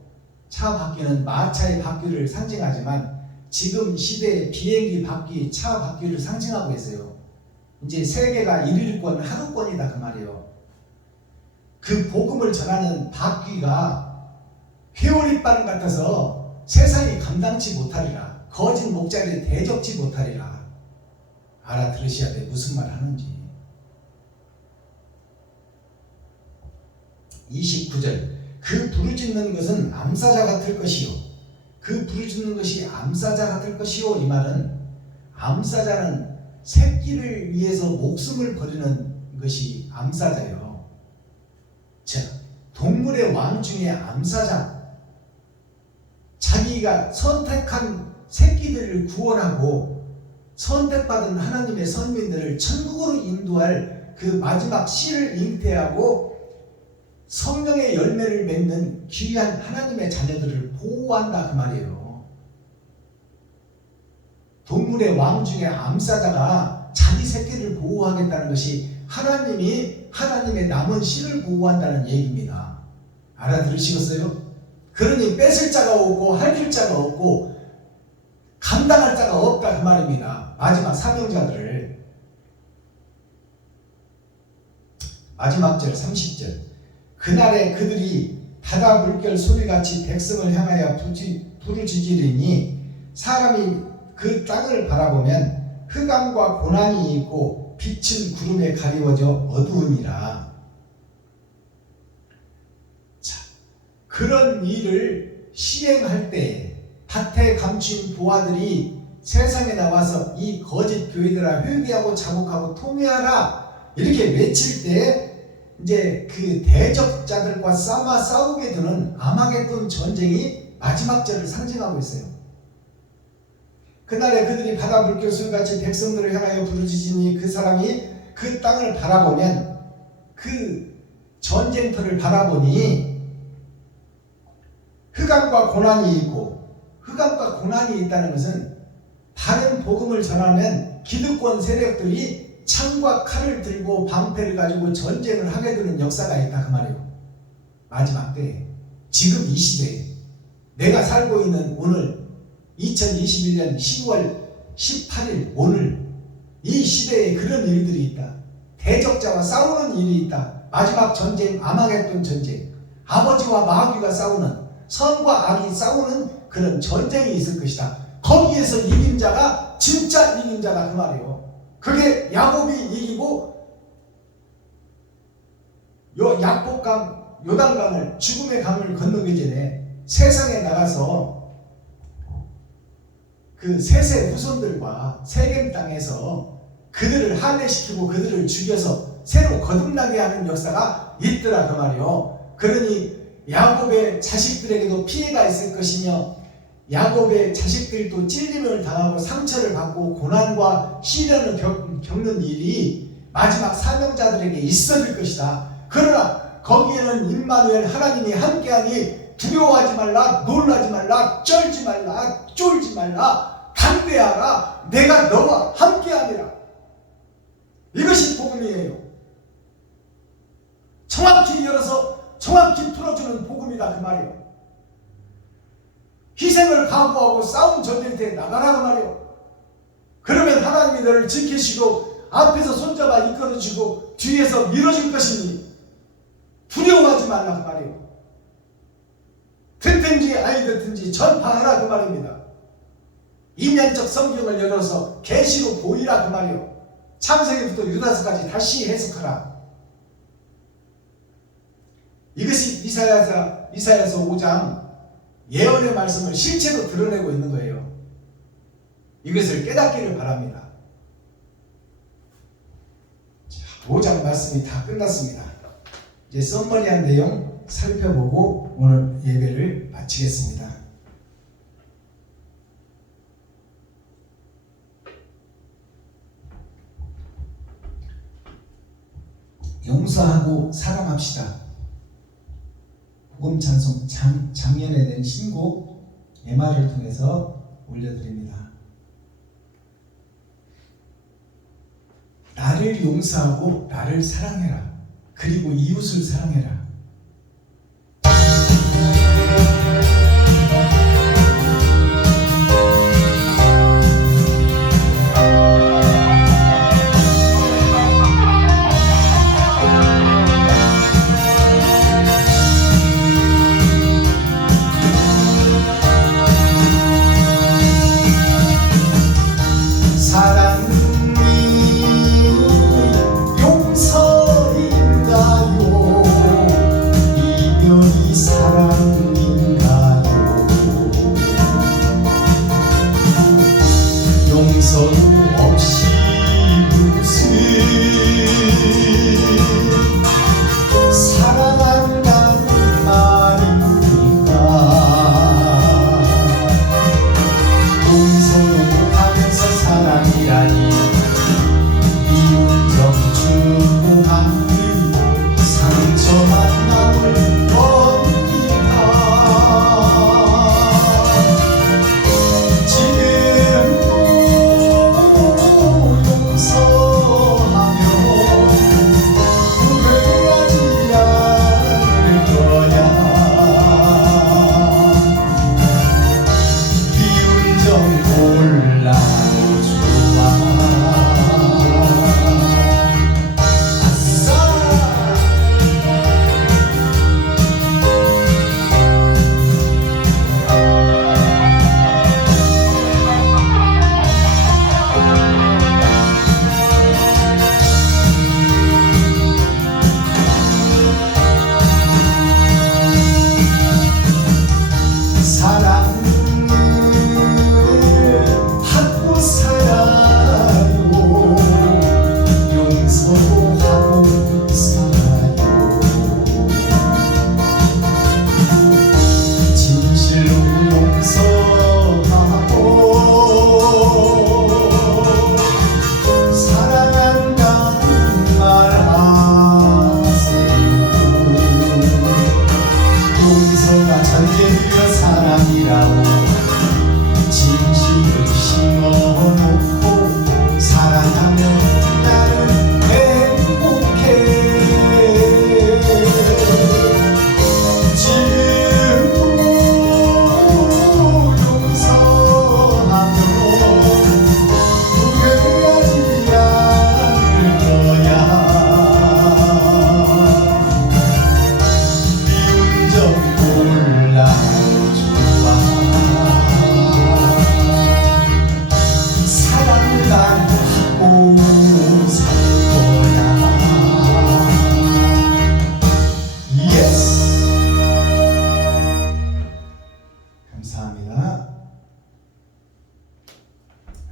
차 바퀴는 마차의 바퀴를 상징하지만 지금 시대의 비행기 바퀴, 차 바퀴를 상징하고 있어요. 이제 세계가 일일권, 하루권이다 그 말이에요. 그 복음을 전하는 바퀴가 회오리바람 같아서 세상이 감당치 못하리라. 거짓 목자리에 대적지 못하리라. 알아들으셔야 돼. 무슨 말 하는지. 29절 그 부르짖는 것은 암사자 같을 것이요. 그 부르짖는 것이 암사자 같을 것이요. 이 말은 암사자는 새끼를 위해서 목숨을 버리는 것이 암사자예요. 자, 동물의 왕 중에 암사자, 자기가 선택한 새끼들을 구원하고 선택받은 하나님의 선민들을 천국으로 인도할 그 마지막 씨를 잉태하고 성령의 열매를 맺는 귀한 하나님의 자녀들을 보호한다 그 말이에요. 동물의 왕 중에 암사자가 자기 새끼를 보호하겠다는 것이 하나님이 하나님의 남은 씨를 보호한다는 얘기입니다. 알아들으시겠어요? 그러니 뺏을 자가 없고 할킬 자가 없고 감당할 자가 없다 그 말입니다. 마지막 사명자들을. 마지막 절 30절 그날에 그들이 바다 물결 소리같이 백성을 향하여 부르짖으리니 사람이 그 땅을 바라보면 흑암과 고난이 있고 빛은 구름에 가리워져 어두우니라. 자, 그런 일을 시행할 때 밭에 감춘 부하들이 세상에 나와서 이 거짓 교회들아 회개하고 자복하고 통회하라 이렇게 외칠 때 이제 그 대적자들과 싸우게 되는 아마겟돈 전쟁이 마지막 절을 상징하고 있어요. 그날에 그들이 바다 물결 소리같이 백성들을 향하여 부르짖으니 그 사람이 그 땅을 바라보면 그 전쟁터를 바라보니 흑암과 고난이 있고, 흑암과 고난이 있다는 것은 다른 복음을 전하면 기득권 세력들이 창과 칼을 들고 방패를 가지고 전쟁을 하게 되는 역사가 있다 그 말이에요. 마지막 때에, 지금 이 시대에, 내가 살고 있는 오늘 2021년 10월 18일 오늘 이 시대에 그런 일들이 있다. 대적자와 싸우는 일이 있다. 마지막 전쟁, 아마겟돈 전쟁, 아버지와 마귀가 싸우는, 선과 악이 싸우는 그런 전쟁이 있을 것이다. 거기에서 이긴 자가 진짜 이긴 자다 그 말이에요. 그게 야곱이 이기고 요단강을, 죽음의 강을 건너기 전에 세상에 나가서 그 셋의 후손들과 세겜 땅에서 그들을 할례시키고 그들을 죽여서 새로 거듭나게 하는 역사가 있더라 그 말이요. 그러니 야곱의 자식들에게도 피해가 있을 것이며 야곱의 자식들도 찔림을 당하고 상처를 받고 고난과 시련을 겪는 일이 마지막 사명자들에게 있어질 것이다. 그러나 거기에는 임마누엘 하나님이 함께하니 두려워하지 말라, 놀라지 말라, 쩔지 말라, 쫄지 말라, 담대하라, 내가 너와 함께하니라. 이것이 복음이에요. 정확히 열어서 정확히 풀어주는 복음이다 그 말이에요. 희생을 각오하고 싸움 전쟁터에 나가라 그 말이에요. 그러면 하나님이 너를 지키시고 앞에서 손잡아 이끌어주고 뒤에서 밀어줄 것이니 두려워하지 말라 그 말이에요. 듣든지 아니 듣든지 전파하라 그 말입니다. 이면적 성경을 열어서 계시로 보이라 그 말이에요. 창세기부터 유다서까지 다시 해석하라. 이것이 이사야서 5장 예언의 말씀을 실체로 드러내고 있는 거예요. 이것을 깨닫기를 바랍니다. 5장 말씀이 다 끝났습니다. 이제 썸머리한 내용 살펴보고 오늘 예배를 마치겠습니다. 용서하고 사랑합시다. 복음 찬송 작년에 낸 신곡 MR을 통해서 올려드립니다. 나를 용서하고 나를 사랑해라. 그리고 이웃을 사랑해라.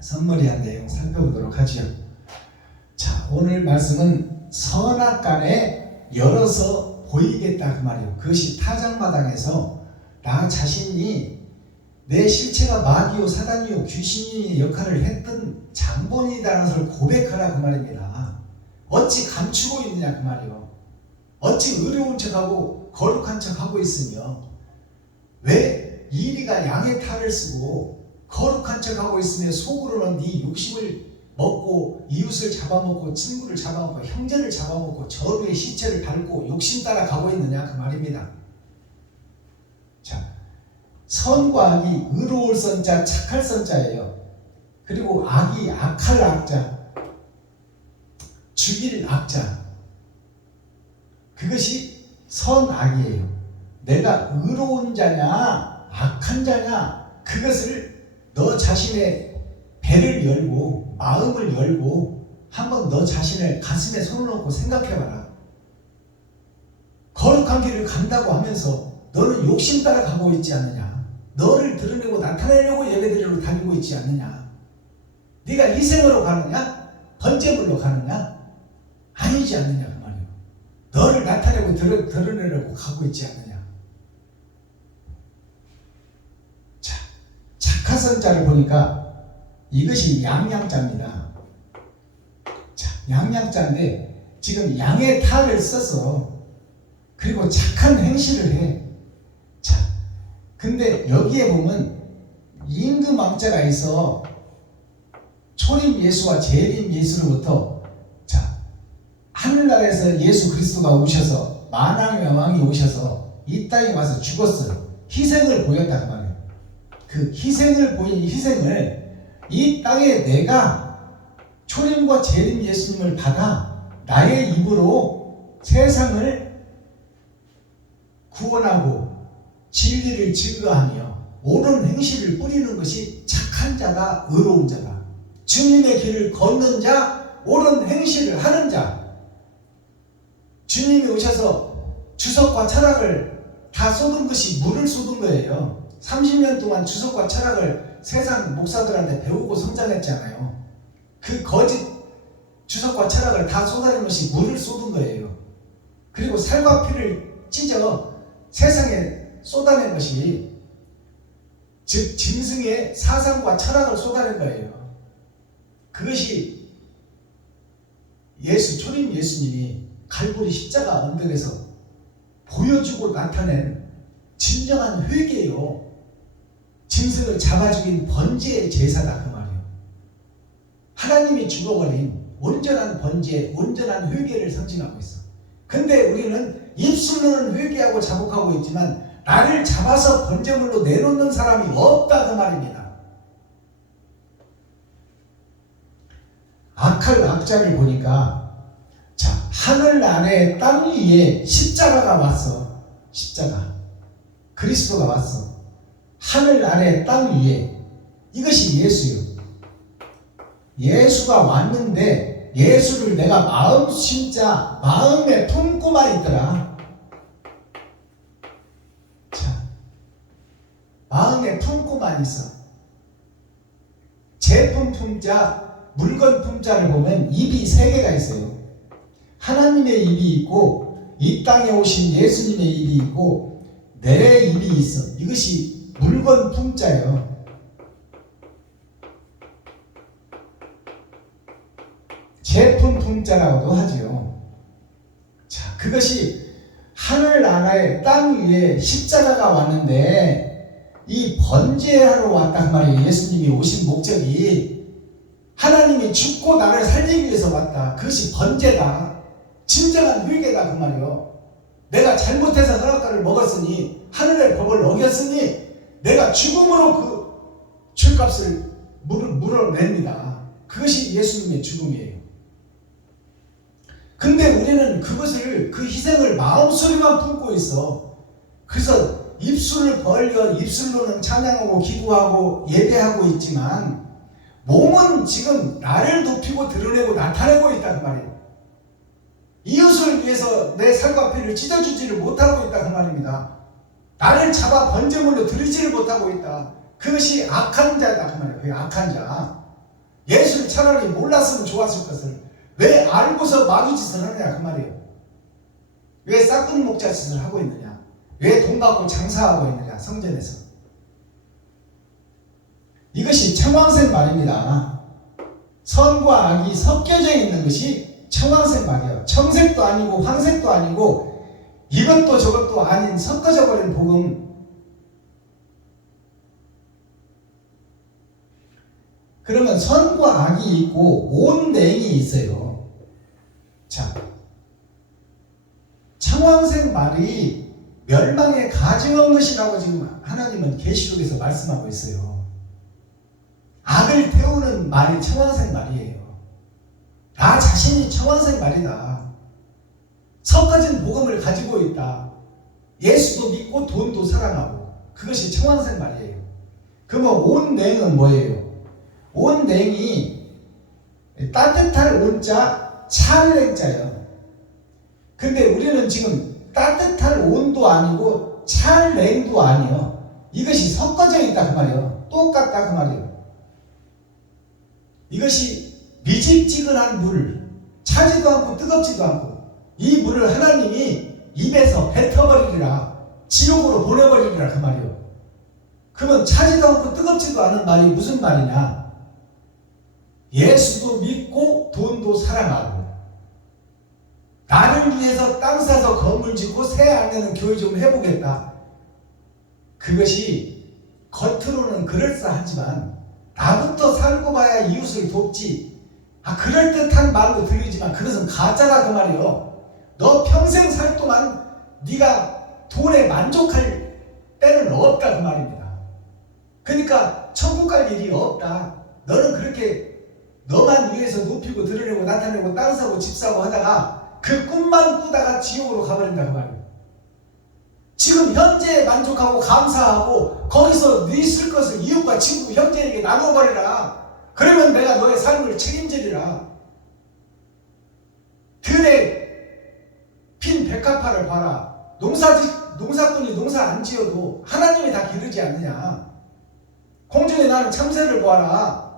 선머리한 내용 살펴보도록 하지요. 자, 오늘 말씀은 선악간에 열어서 보이겠다 그 말이에요. 그것이 타작마당에서 나 자신이 내 실체가 마귀요 사단이요 귀신이 역할을 했던 장본이라는 것을 고백하라 그 말입니다. 어찌 감추고 있느냐 그 말이요. 어찌 의로운 척하고 거룩한 척하고 있으며 왜 이리가 양의 탈을 쓰고 거룩한 척하고 있으며 속으로는 네 욕심을 먹고 이웃을 잡아먹고 친구를 잡아먹고 형제를 잡아먹고 전우의 시체를 밟고 욕심 따라 가고 있느냐 그 말입니다. 자, 선과 악이 의로울 선자 착할 선자예요. 그리고 악이 악할 악자 죽일 악자 그것이 선악이에요. 내가 의로운 자냐 악한 자냐 그것을 너 자신의 배를 열고 마음을 열고 한번 너 자신을 가슴에 손을 놓고 생각해봐라. 거룩한 길을 간다고 하면서 너는 욕심 따라 가고 있지 않느냐. 너를 드러내고 나타내려고 예배드리러 다니고 있지 않느냐. 네가 희생으로 가느냐 번제물로 가느냐 아니지 않느냐 그 말이에요. 너를 나타내고 드러내려고 가고 있지 않느냐. 자, 착한 선자를 보니까 이것이 양양자입니다. 자, 양양자인데 지금 양의 탈을 써서 그리고 착한 행실을 해. 자, 근데 여기에 보면 임금왕자가 있어. 초림 예수와 재림 예수로부터 자, 하늘나라에서 예수 그리스도가 오셔서 만왕의 왕이 오셔서 이 땅에 와서 죽었어요. 희생을 보였다 그 말이에요. 그 희생을 보인 희생을 이 땅에 내가 초림과 재림 예수님을 받아 나의 입으로 세상을 구원하고 진리를 증거하며 옳은 행실을 뿌리는 것이 착한 자다 의로운 자다. 주님의 길을 걷는 자 옳은 행실을 하는 자. 주님이 오셔서 주석과 철학을 다 쏟은 것이 물을 쏟은 거예요. 30년 동안 주석과 철학을 세상 목사들한테 배우고 성장했잖아요. 그 거짓 주석과 철학을 다 쏟아낸 것이 물을 쏟은 거예요. 그리고 살과 피를 찢어 세상에 쏟아낸 것이 즉 짐승의 사상과 철학을 쏟아낸 거예요. 그것이 예수 초림 예수님이 갈보리 십자가 언덕에서 보여주고 나타낸 진정한 회개요. 짐승을 잡아 죽인 번제의 제사다 그 말이에요. 하나님이 죽어버린 온전한 번제, 온전한 회개를 상징하고 있어. 근데 우리는 입술로는 회개하고 자복하고 있지만 나를 잡아서 번제물로 내놓는 사람이 없다 그 말입니다. 악할 악자를 보니까 자, 하늘 아래 땅 위에 십자가가 왔어. 십자가 그리스도가 왔어. 하늘 아래 땅 위에 이것이 예수요. 예수가 왔는데 예수를 내가 마음 심자 마음에 품고만 있더라. 자, 마음에 품고만 있어. 제품 품자 물건 품자를 보면 입이 세 개가 있어요. 하나님의 입이 있고 이 땅에 오신 예수님의 입이 있고 내 입이 있어. 이것이 물건 품자예요. 제품 품자라고도 하지요. 자, 그것이 하늘 아래 땅 위에 십자가가 왔는데 이 번제하러 왔단 말이에요. 예수님이 오신 목적이 하나님이 죽고 나를 살리기 위해서 왔다. 그것이 번제다. 진정한 회개다 그 말이요. 내가 잘못해서 허락가를 먹었으니 하늘의 법을 어겼으니 내가 죽음으로 그 죄값을 물어냅니다. 그것이 예수님의 죽음이에요. 근데 우리는 그것을 그 희생을 마음속에만 품고 있어. 그래서 입술을 벌려 입술로는 찬양하고 기도하고 예배하고 있지만 몸은 지금 나를 높이고 드러내고 나타내고 있다 그 말이에요. 이웃을 위해서 내 살과 피를 찢어주지를 못하고 있다 그 말입니다. 나를 잡아 번제물로 드리지를 못하고 있다. 그것이 악한 자다 그 말이에요. 그게 악한 자. 예수를 차라리 몰랐으면 좋았을 것을 왜 알고서 마귀짓을 하느냐 그 말이에요. 왜 싹둥 목자 짓을 하고 있느냐, 왜 돈 갖고 장사하고 있느냐 성전에서. 이것이 청황색 말입니다. 선과 악이 섞여져 있는 것이 청황색 말이에요. 청색도 아니고 황색도 아니고 이것도 저것도 아닌 섞어져 버린 복음. 그러면 선과 악이 있고 온냉이 있어요. 자, 청황색 말이 멸망의 가증한 것이라고 지금 하나님은 계시록에서 말씀하고 있어요. 악을 태우는 말이 청황색 말이에요. 나 자신이 청황색 말이다. 섞어진 복음을 가지고 있다. 예수도 믿고 돈도 사랑하고 그것이 청황색 말이에요. 그러면 온냉은 뭐예요? 온냉이 따뜻할 온자 찰 냉자예요. 근데 우리는 지금 따뜻할 온도 아니고 찰 냉도 아니에요. 이것이 섞어져 있다 그 말이에요. 똑같다 그 말이에요. 이것이 미집지근한 물, 차지도 않고 뜨겁지도 않고 이 물을 하나님이 입에서 뱉어버리리라, 지옥으로 보내버리리라 그 말이에요. 그러면 차지도 않고 뜨겁지도 않은 말이 무슨 말이냐? 예수도 믿고 돈도 사랑하고 나를 위해서 땅 사서 건물 짓고 새 안에는 교회 좀 해보겠다. 그것이 겉으로는 그럴싸하지만 나부터 살고 봐야 이웃을 돕지. 그럴듯한 말로 들리지만 그것은 가짜다 그 말이에요. 너 평생 살 동안 네가 돈에 만족할 때는 없다 그 말입니다. 그러니까 천국 갈 일이 없다. 너는 그렇게 너만 위해서 높이고 드러내고 나타내고 땅 사고 집 사고 하다가 그 꿈만 꾸다가 지옥으로 가버린다 그 말이에요. 지금 현재에 만족하고 감사하고 거기서 네 쓸 것을 이웃과 친구 형제에게 나눠버리라. 그러면 내가 너의 삶을 책임지리라. 들에 핀 백합화를 봐라. 농사꾼이 농사 안 지어도 하나님이 다 기르지 않느냐. 공중에 나는 참새를 보아라.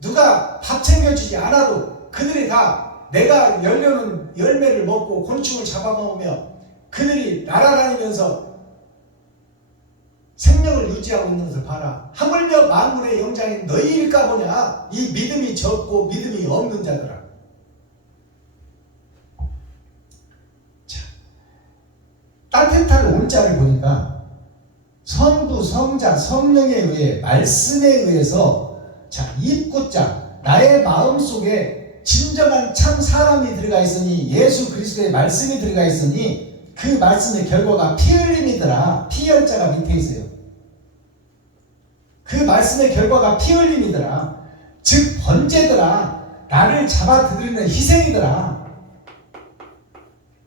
누가 밥 챙겨주지 않아도 그들이 다 내가 열려는 열매를 먹고 곤충을 잡아먹으며 그들이 날아다니면서 생명을 유지하고 있는 것을 봐라. 하물며 만물의 영장인 너희일까 보냐. 이 믿음이 적고 믿음이 없는 자들아. 자, 따뜻한 온자를 보니까 성부, 성자, 성령에 의해 말씀에 의해서 입구자 나의 마음속에 진정한 참 사람이 들어가 있으니 예수 그리스도의 말씀이 들어가 있으니 그 말씀의 결과가 피 흘림이더라. 피열자가 밑에 있어요. 그 말씀의 결과가 피 흘림이더라. 즉 번제더라. 나를 잡아들이는 희생이더라.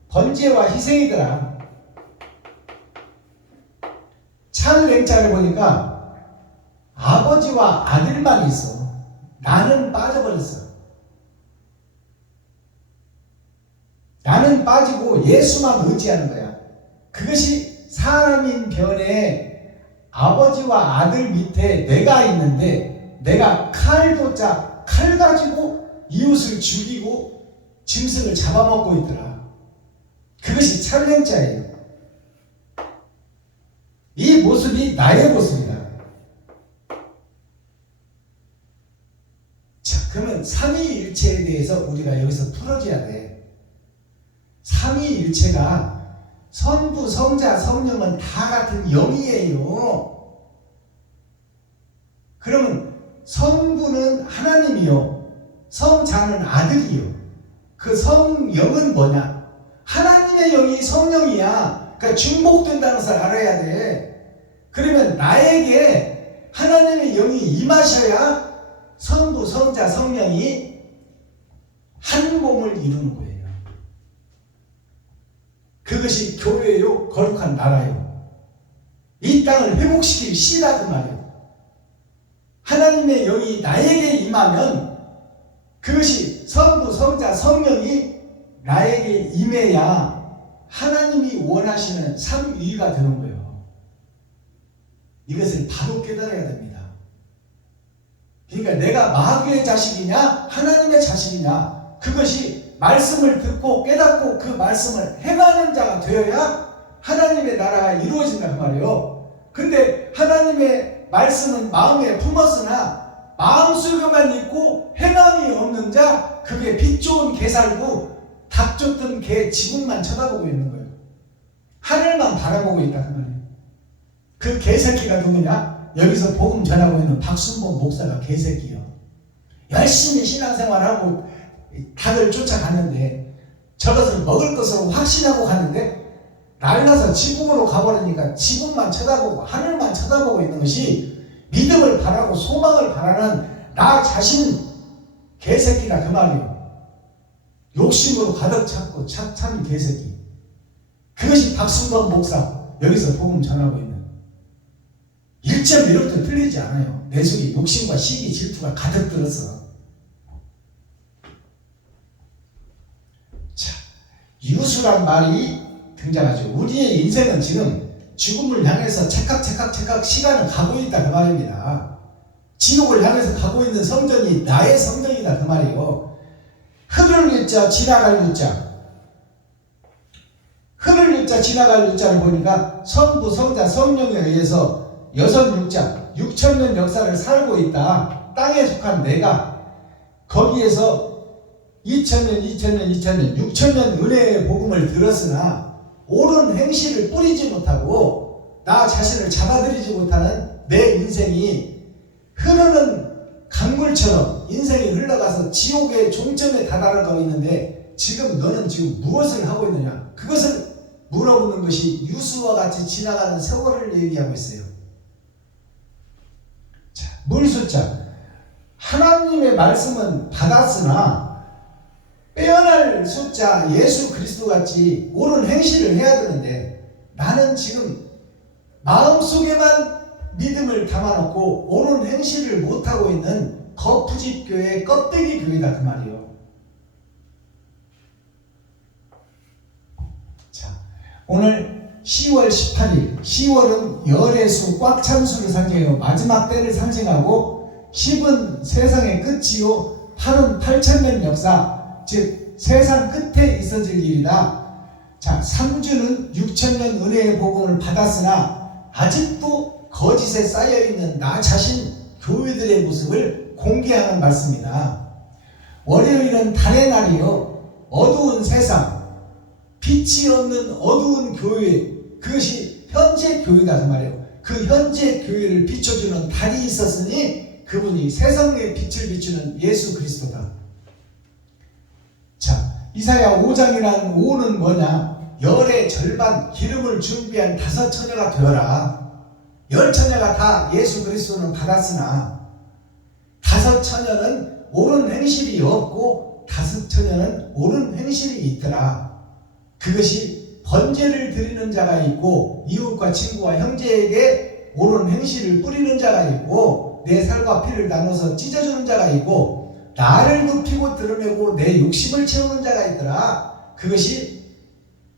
번제와 희생이더라. 찰냉자를 보니까 아버지와 아들만 있어. 나는 빠져버렸어. 나는 빠지고 예수만 의지하는 거야. 그것이 사람인 변에 아버지와 아들 밑에 내가 있는데 내가 칼도자 칼 가지고 이웃을 죽이고 짐승을 잡아먹고 있더라. 그것이 찰냉자예요. 이 모습이 나의 모습이다. 자, 그러면 삼위일체에 대해서 우리가 여기서 풀어줘야 돼. 삼위일체가 성부, 성자, 성령은 다 같은 영이에요. 그러면 성부는 하나님이요, 성자는 아들이요. 그 성령은 뭐냐? 하나님의 영이 성령이야. 그러니까 중복된다는 것을 알아야 돼. 그러면 나에게 하나님의 영이 임하셔야 성부, 성자, 성령이 한 몸을 이루는 거예요. 그것이 교회요, 거룩한 나라요. 이 땅을 회복시킬 시다 그 말이에요. 하나님의 영이 나에게 임하면 그것이 성부, 성자, 성령이 나에게 임해야 하나님이 원하시는 삼위가 되는 거예요. 이것을 바로 깨달아야 됩니다. 그러니까 내가 마귀의 자식이냐 하나님의 자식이냐, 그것이 말씀을 듣고 깨닫고 그 말씀을 행하는 자가 되어야 하나님의 나라가 이루어진단 말이에요. 근데 하나님의 말씀은 마음에 품었으나 마음속에만 있고 행함이 없는 자, 그게 빛 좋은 개 살고 닭 쫓던 개 지붕만 쳐다보고 있는 거예요. 하늘만 바라보고 있다 그 말이에요. 그 개새끼가 누구냐? 여기서 복음 전하고 있는 박순봉 목사가 개새끼요. 열심히 신앙생활하고 닭을 쫓아가는데 저것을 먹을 것으로 확신하고 가는데 날라서 지붕으로 가버리니까 지붕만 쳐다보고 하늘만 쳐다보고 있는 것이 믿음을 바라고 소망을 바라는 나 자신 개새끼다 그 말이에요. 욕심으로 가득 찬 개새끼. 그것이 박순봉 목사 여기서 복음 전하고 있는 1.1억도 틀리지 않아요. 내 속에 욕심과 시기 질투가 가득 들었어. 자, 유수란 말이 등장하죠. 우리의 인생은 지금 죽음을 향해서 착각 시간을 가고 있다 그 말입니다. 지옥을 향해서 가고 있는 성전이 나의 성전이다 그 말이에요. 흐를 유자 지나갈 유자, 흐를 유자 지나갈 유자를 보니까 성부 성자 성령에 의해서 6육자 6천년 역사를 살고 있다. 땅에 속한 내가 거기에서 2000년 6천년 은혜의 복음을 들었으나 옳은 행실을 뿌리지 못하고 나 자신을 잡아들이지 못하는 내 인생이 흐르는 강물처럼 인생이 흘러가서 지옥의 종점에 다다르고 있는데 지금 너는 지금 무엇을 하고 있느냐? 그것을 물어보는 것이 유수와 같이 지나가는 세월을 얘기하고 있어요. 자, 물숫자. 하나님의 말씀은 받았으나 빼어날 숫자 예수 그리스도 같이 옳은 행실을 해야 되는데 나는 지금 마음속에만 믿음을 담아놓고 옳은 행실을 못하고 있는 거푸집 교회 껍데기 교회다 그 말이에요. 자, 오늘 10월 18일 10월은 열의 수 꽉 찬 수를 상징해요. 마지막 때를 상징하고 10은 세상의 끝이요 8은 8,000년 역사, 즉 세상 끝에 있어질 일이다. 자, 3주는 6천년 은혜의 복음을 받았으나 아직도 거짓에 쌓여있는 나 자신 교회들의 모습을 공개하는 말씀이다. 월요일은 달의 날이요 어두운 세상, 빛이 없는 어두운 교회, 그것이 현재 교회다 그 말이에요. 그 현재 교회를 비춰주는 달이 있었으니 그분이 세상의 빛을 비추는 예수 그리스도다. 자, 이사야 5장이라는 5는 뭐냐? 열의 절반 기름을 준비한 5 처녀가 되어라. 10 처녀가 다 예수 그리스도는 받았으나 5 처녀는 옳은 행실이 없고 5 처녀는 옳은 행실이 있더라. 그것이 번제를 드리는 자가 있고 이웃과 친구와 형제에게 옳은 행실을 뿌리는 자가 있고 내 살과 피를 나눠서 찢어주는 자가 있고 나를 눕히고 드러내고 내 욕심을 채우는 자가 있더라. 그것이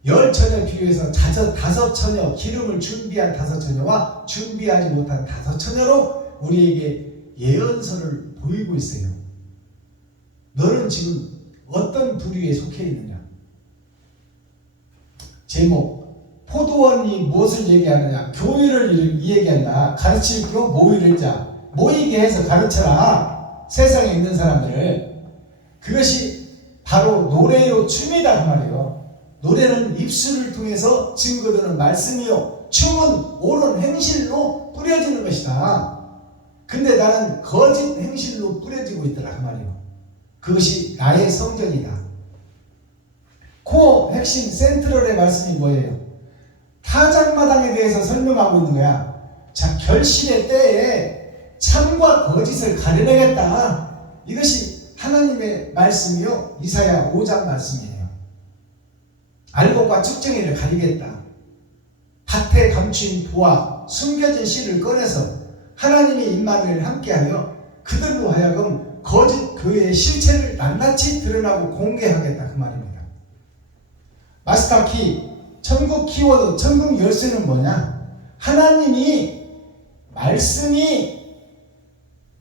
10 처녀 비교해서 5 처녀, 기름을 준비한 5 처녀와 준비하지 못한 5 처녀로 우리에게 예언서를 보이고 있어요. 너는 지금 어떤 부류에 속해 있느냐? 제목, 포도원이 무엇을 얘기하느냐? 교회를 얘기한다. 가르칠 교 모이를 자, 모이게 해서 가르쳐라. 세상에 있는 사람들을. 그것이 바로 노래요 춤이다 그 말이에요. 노래는 입술을 통해서 증거되는 말씀이요 춤은 옳은 행실로 뿌려지는 것이다. 근데 나는 거짓 행실로 뿌려지고 있더라 그 말이에요. 그것이 나의 성전이다. 코어 핵심 센트럴의 말씀이 뭐예요? 타작마당에 대해서 설명하고 있는 거야. 자, 결실의 때에 참과 거짓을 가려내겠다. 이것이 하나님의 말씀이요 이사야 5장 말씀이에요. 알곡과 쭉정이를 가리겠다. 밭에 감춘 부와 숨겨진 씨를 꺼내서 하나님의 임마누엘 함께하여 그들로 하여금 거짓 교회의 실체를 낱낱이 드러나고 공개하겠다 그 말입니다. 마스터키, 천국 키워드, 천국 열쇠는 뭐냐? 하나님이 말씀이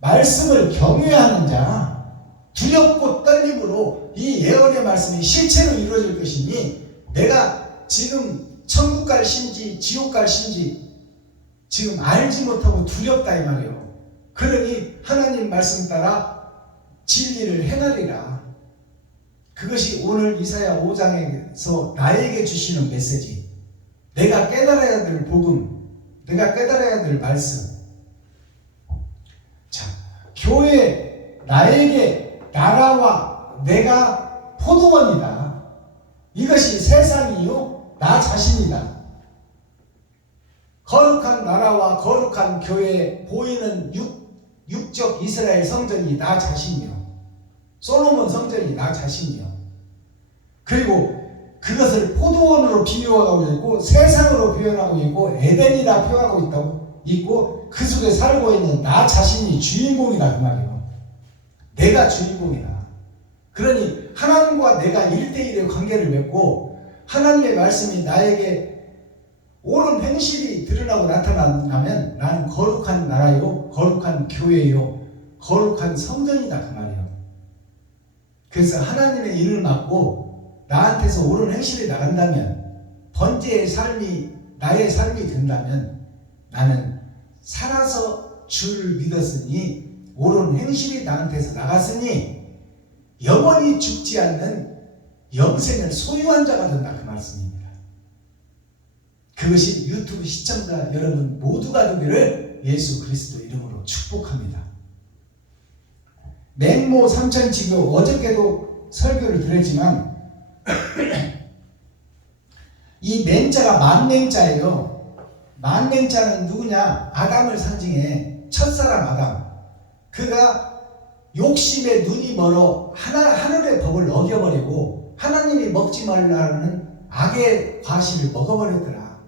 말씀을 경외하는 자, 두렵고 떨림으로 이 예언의 말씀이 실체로 이루어질 것이니 내가 지금 천국 갈 신지 지옥 갈 신지 지금 알지 못하고 두렵다 이 말이에요. 그러니 하나님 말씀 따라 진리를 행하리라. 그것이 오늘 이사야 5장에서 나에게 주시는 메시지. 내가 깨달아야 될 복음, 내가 깨달아야 될 말씀. 자, 교회 나에게 나라와 내가 포도원이다. 이것이 세상이요 나 자신이다. 거룩한 나라와 거룩한 교회에 보이는 육적 이스라엘 성전이 나 자신이요. 솔로몬 성전이 나 자신이요. 그리고 그것을 포도원으로 비유하고 있고 세상으로 표현하고 있고 에덴이라 표현하고 있고 그 속에 살고 있는 나 자신이 주인공이다 그 말이에요. 내가 주인공이다. 그러니 하나님과 내가 1대1의 관계를 맺고 하나님의 말씀이 나에게 옳은 행실이 드러나고 나타나면 나는 거룩한 나라요 거룩한 교회요 거룩한 성전이다 그 말이에요. 그래서 하나님의 일을 맡고 나한테서 옳은 행실이 나간다면 번제의 삶이 나의 삶이 된다면 나는 살아서 주를 믿었으니 옳은 행실이 나한테서 나갔으니 영원히 죽지 않는 영생을 소유한 자가 된다 그 말씀입니다. 그것이 유튜브 시청자 여러분 모두가 되기를 예수 그리스도 이름으로 축복합니다. 맹모 삼천지교 어저께도 설교를 드렸지만 이 맹자가 만맹자예요. 만맹자는 누구냐? 아담을 상징해. 첫사람 아담. 그가 욕심에 눈이 멀어 하늘의 법을 어겨버리고 하나님이 먹지 말라는 악의 과실을 먹어버렸더라.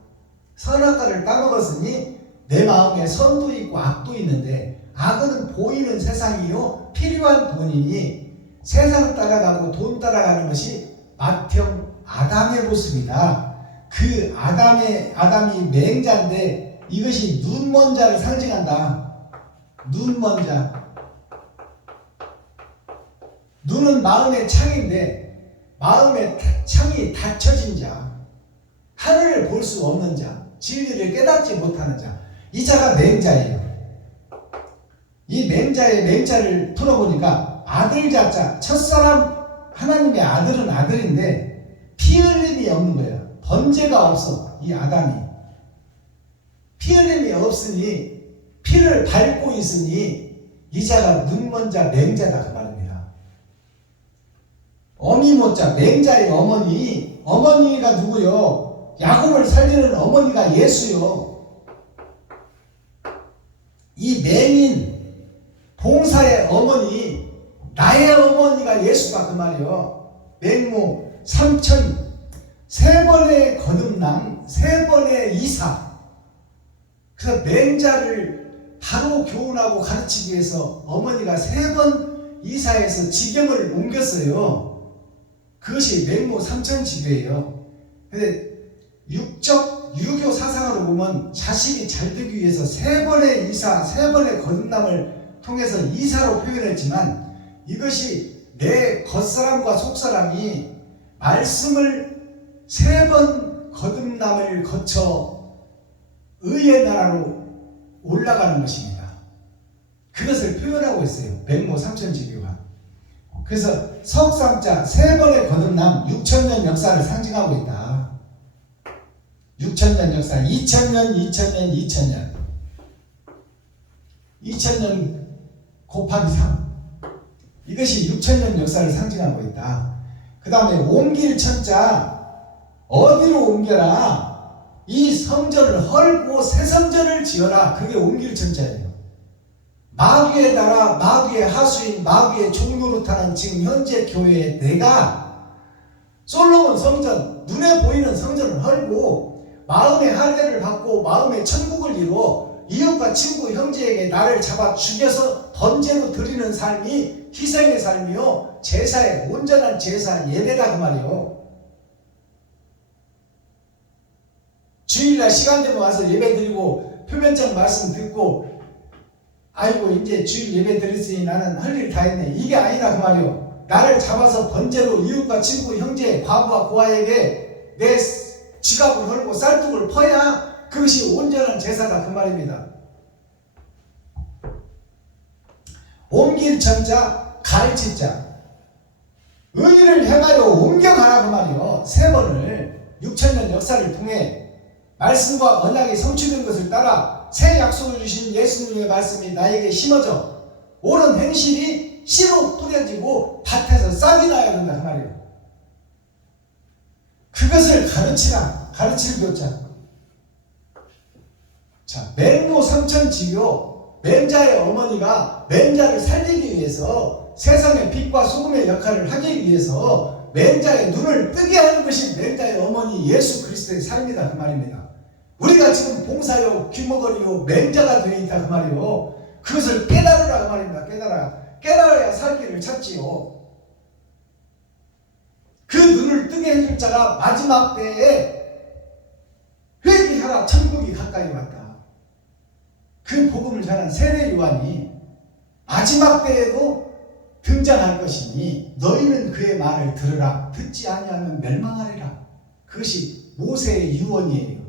선악과를 따먹었으니 내 마음에 선도 있고 악도 있는데 악은 보이는 세상이요 필요한 돈이니 세상 따라가고 돈 따라가는 것이 맏형 아담의 모습이다. 그 아담이 맹자인데 이것이 눈먼 자를 상징한다. 눈먼 자. 눈은 마음의 창인데 마음의 창이 닫혀진 자. 하늘을 볼 수 없는 자. 진리를 깨닫지 못하는 자. 이 자가 맹자예요. 이 맹자의 맹자를 풀어보니까 아들 자자. 첫사람 하나님의 아들은 아들인데 피 흘림이 없는 거예요. 번제가 없어. 이 아담이 피 흘림이 없으니 피를 밟고 있으니 이 자가 눈먼 자 맹자다 그 말입니다. 어미모자 맹자의 어머니가 누구요? 야곱을 살리는 어머니가 예수요. 이 맹인 봉사의 어머니 나의 어머니가 예수다 그 말이요. 맹모 삼천 세 번의 거듭남 세 번의 이사. 그래서 맹자를 바로 교훈하고 가르치기 위해서 어머니가 세 번 이사해서 지경을 옮겼어요. 그것이 맹모 삼천지교예요. 근데 육적 유교 사상으로 보면 자식이 잘 되기 위해서 세 번의 이사, 세 번의 거듭남을 통해서 이사로 표현했지만 이것이 내 겉사람과 속사람이 말씀을 세 번 거듭남을 거쳐 의의 나라로 올라가는 것입니다. 그것을 표현하고 있어요. 맹모 삼천지교가. 그래서 석삼자 세 번의 거듭남 6,000년 역사를 상징하고 있다. 6,000년 역사 2000년 2000년 곱하기 3 이것이 6,000년 역사를 상징하고 있다. 그 다음에 옮길 천자 어디로 옮겨라? 이 성전을 헐고 새 성전을 지어라. 그게 옮길 천자예요. 마귀의 나라, 마귀의 하수인, 마귀의 종노릇하는 지금 현재 교회에 내가 솔로몬 성전, 눈에 보이는 성전을 헐고 마음의 할례를 받고 마음의 천국을 이루어 이웃과 친구, 형제에게 나를 잡아 죽여서 번제로 드리는 삶이 희생의 삶이요 제사의 온전한 제사 예배다 그 말이요. 주일날 시간 되면 와서 예배 드리고 표면적 말씀 듣고 아이고 이제 주일 예배 드렸으니 나는 할 일 다 했네. 이게 아니라 그 말이요. 나를 잡아서 번제로 이웃과 친구, 형제, 과부와 고아에게 내 지갑을 헐고 쌀국을 퍼야 그것이 온전한 제사다 그 말입니다. 옮길 천자 가르치자 의를 행하여 옮겨가라 그 말이요. 3번을 6천년 역사를 통해 말씀과 언약이 성취된 것을 따라 새 약속을 주신 예수님의 말씀이 나에게 심어져 옳은 행실이 씨로 뿌려지고 밭에서 싹이 나야 된다 그 말이에요. 그것을 가르치라. 가르칠 교자. 자, 맹모 삼천지교 맹자의 어머니가 맹자를 살리기 위해서 세상의 빛과 소금의 역할을 하기 위해서 맹자의 눈을 뜨게 하는 것이 맹자의 어머니 예수 그리스도의 삶이다 그 말입니다. 우리가 지금 봉사요, 귀머거리요, 맹자가 되어 있다 그 말이요. 그것을 깨달으라 그 말입니다. 깨달아야 살 길을 찾지요. 그 눈을 뜨게 해줄 자가 마지막 때에 회개하라 천국이 가까이 왔다. 그 복음을 전한 세례 요한이 마지막 때에도 등장할 것이니 너희는 그의 말을 들으라. 듣지 아니하면 멸망하리라. 그것이 모세의 유언이에요.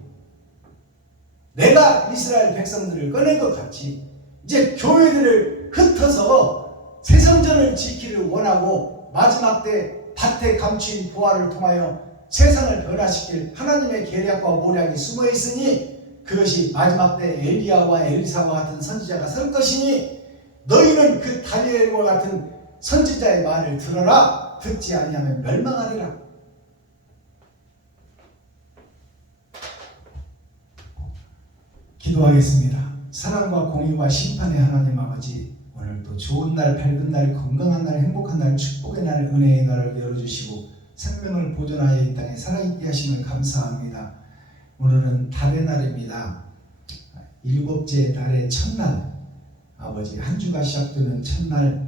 내가 이스라엘 백성들을 꺼낸 것 같이 이제 교회들을 흩어서 새성전을 지키를 원하고 마지막 때 밭에 감추인 보화를 통하여 세상을 변화시킬 하나님의 계략과 모략이 숨어 있으니 그것이 마지막 때 엘리야와 엘리사와 같은 선지자가 설 것이니 너희는 그 다니엘과 같은 선지자의 말을 들어라. 듣지 아니하면 멸망하리라. 기도하겠습니다. 사랑과 공의와 심판의 하나님 아버지, 오늘도 좋은 날, 밝은 날, 건강한 날, 행복한 날, 축복의 날, 은혜의 날을 열어주시고 생명을 보존하여 이 땅에 살아있게 하심을 감사합니다. 오늘은 달의 날입니다. 7째 달의 첫날, 아버지 한 주가 시작되는 첫날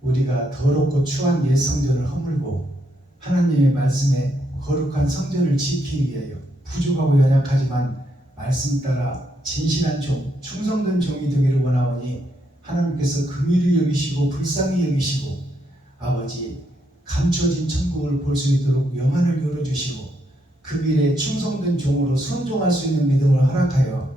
우리가 더럽고 추한 옛 성전을 허물고 하나님의 말씀에 거룩한 성전을 지키기 위하여 부족하고 연약하지만 말씀 따라 진실한 종, 충성된 종이 되기를 원하오니 하나님께서 긍휼히 여기시고 불쌍히 여기시고 아버지 감춰진 천국을 볼 수 있도록 영안을 열어주시고 그 길에 충성된 종으로 순종할 수 있는 믿음을 허락하여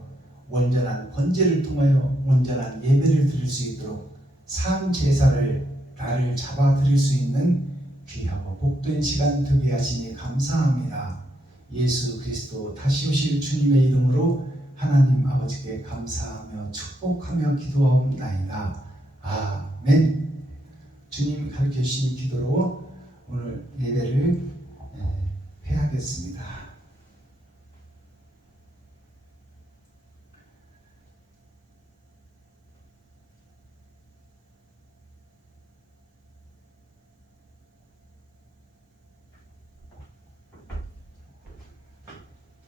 온전한 번제를 통하여 온전한 예배를 드릴 수 있도록 산 제사를 나를 잡아 드릴 수 있는 귀하고 복된 시간 되게 하시니 감사합니다. 예수 그리스도 다시 오실 주님의 이름으로 하나님 아버지께 감사하며 축복하며 기도하옵나이다. 아멘. 주님 가르쳐 주신 기도로 오늘 예배를 해야겠습니다.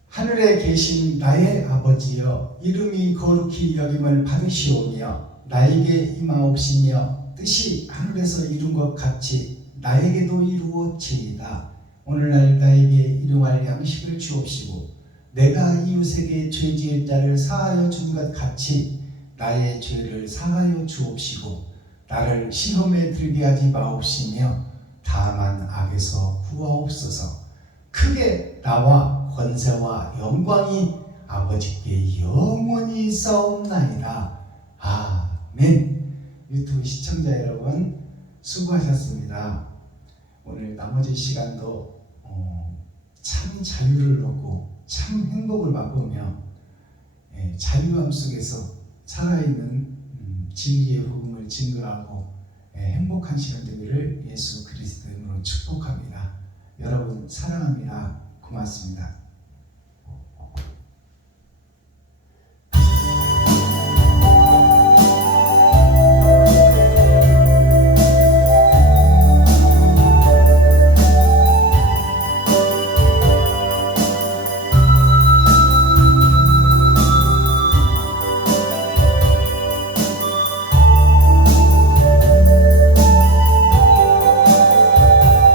하늘에 계신 나의 아버지여, 이름이 거룩히 여김을 받으시오며 나에게 임하옵시며 뜻이 하늘에서 이룬 것 같이 나에게도 이루어지이다. 오늘날 나에게 일용할 양식을 주옵시고 내가 이웃에게 죄 지을 자를 사하여 준 것 같이 나의 죄를 사하여 주옵시고 나를 시험에 들게 하지 마옵시며 다만 악에서 구하옵소서. 크게 나와 권세와 영광이 아버지께 영원히 있사옵나이다. 아멘. 유튜브 시청자 여러분 수고하셨습니다. 오늘 나머지 시간도 참 자유를 얻고 참 행복을 맛보며 자유함 속에서 살아있는 진리의 복음을 증거하고 행복한 시간 되기를 예수 그리스도 이름으로 축복합니다. 여러분 사랑합니다. 고맙습니다.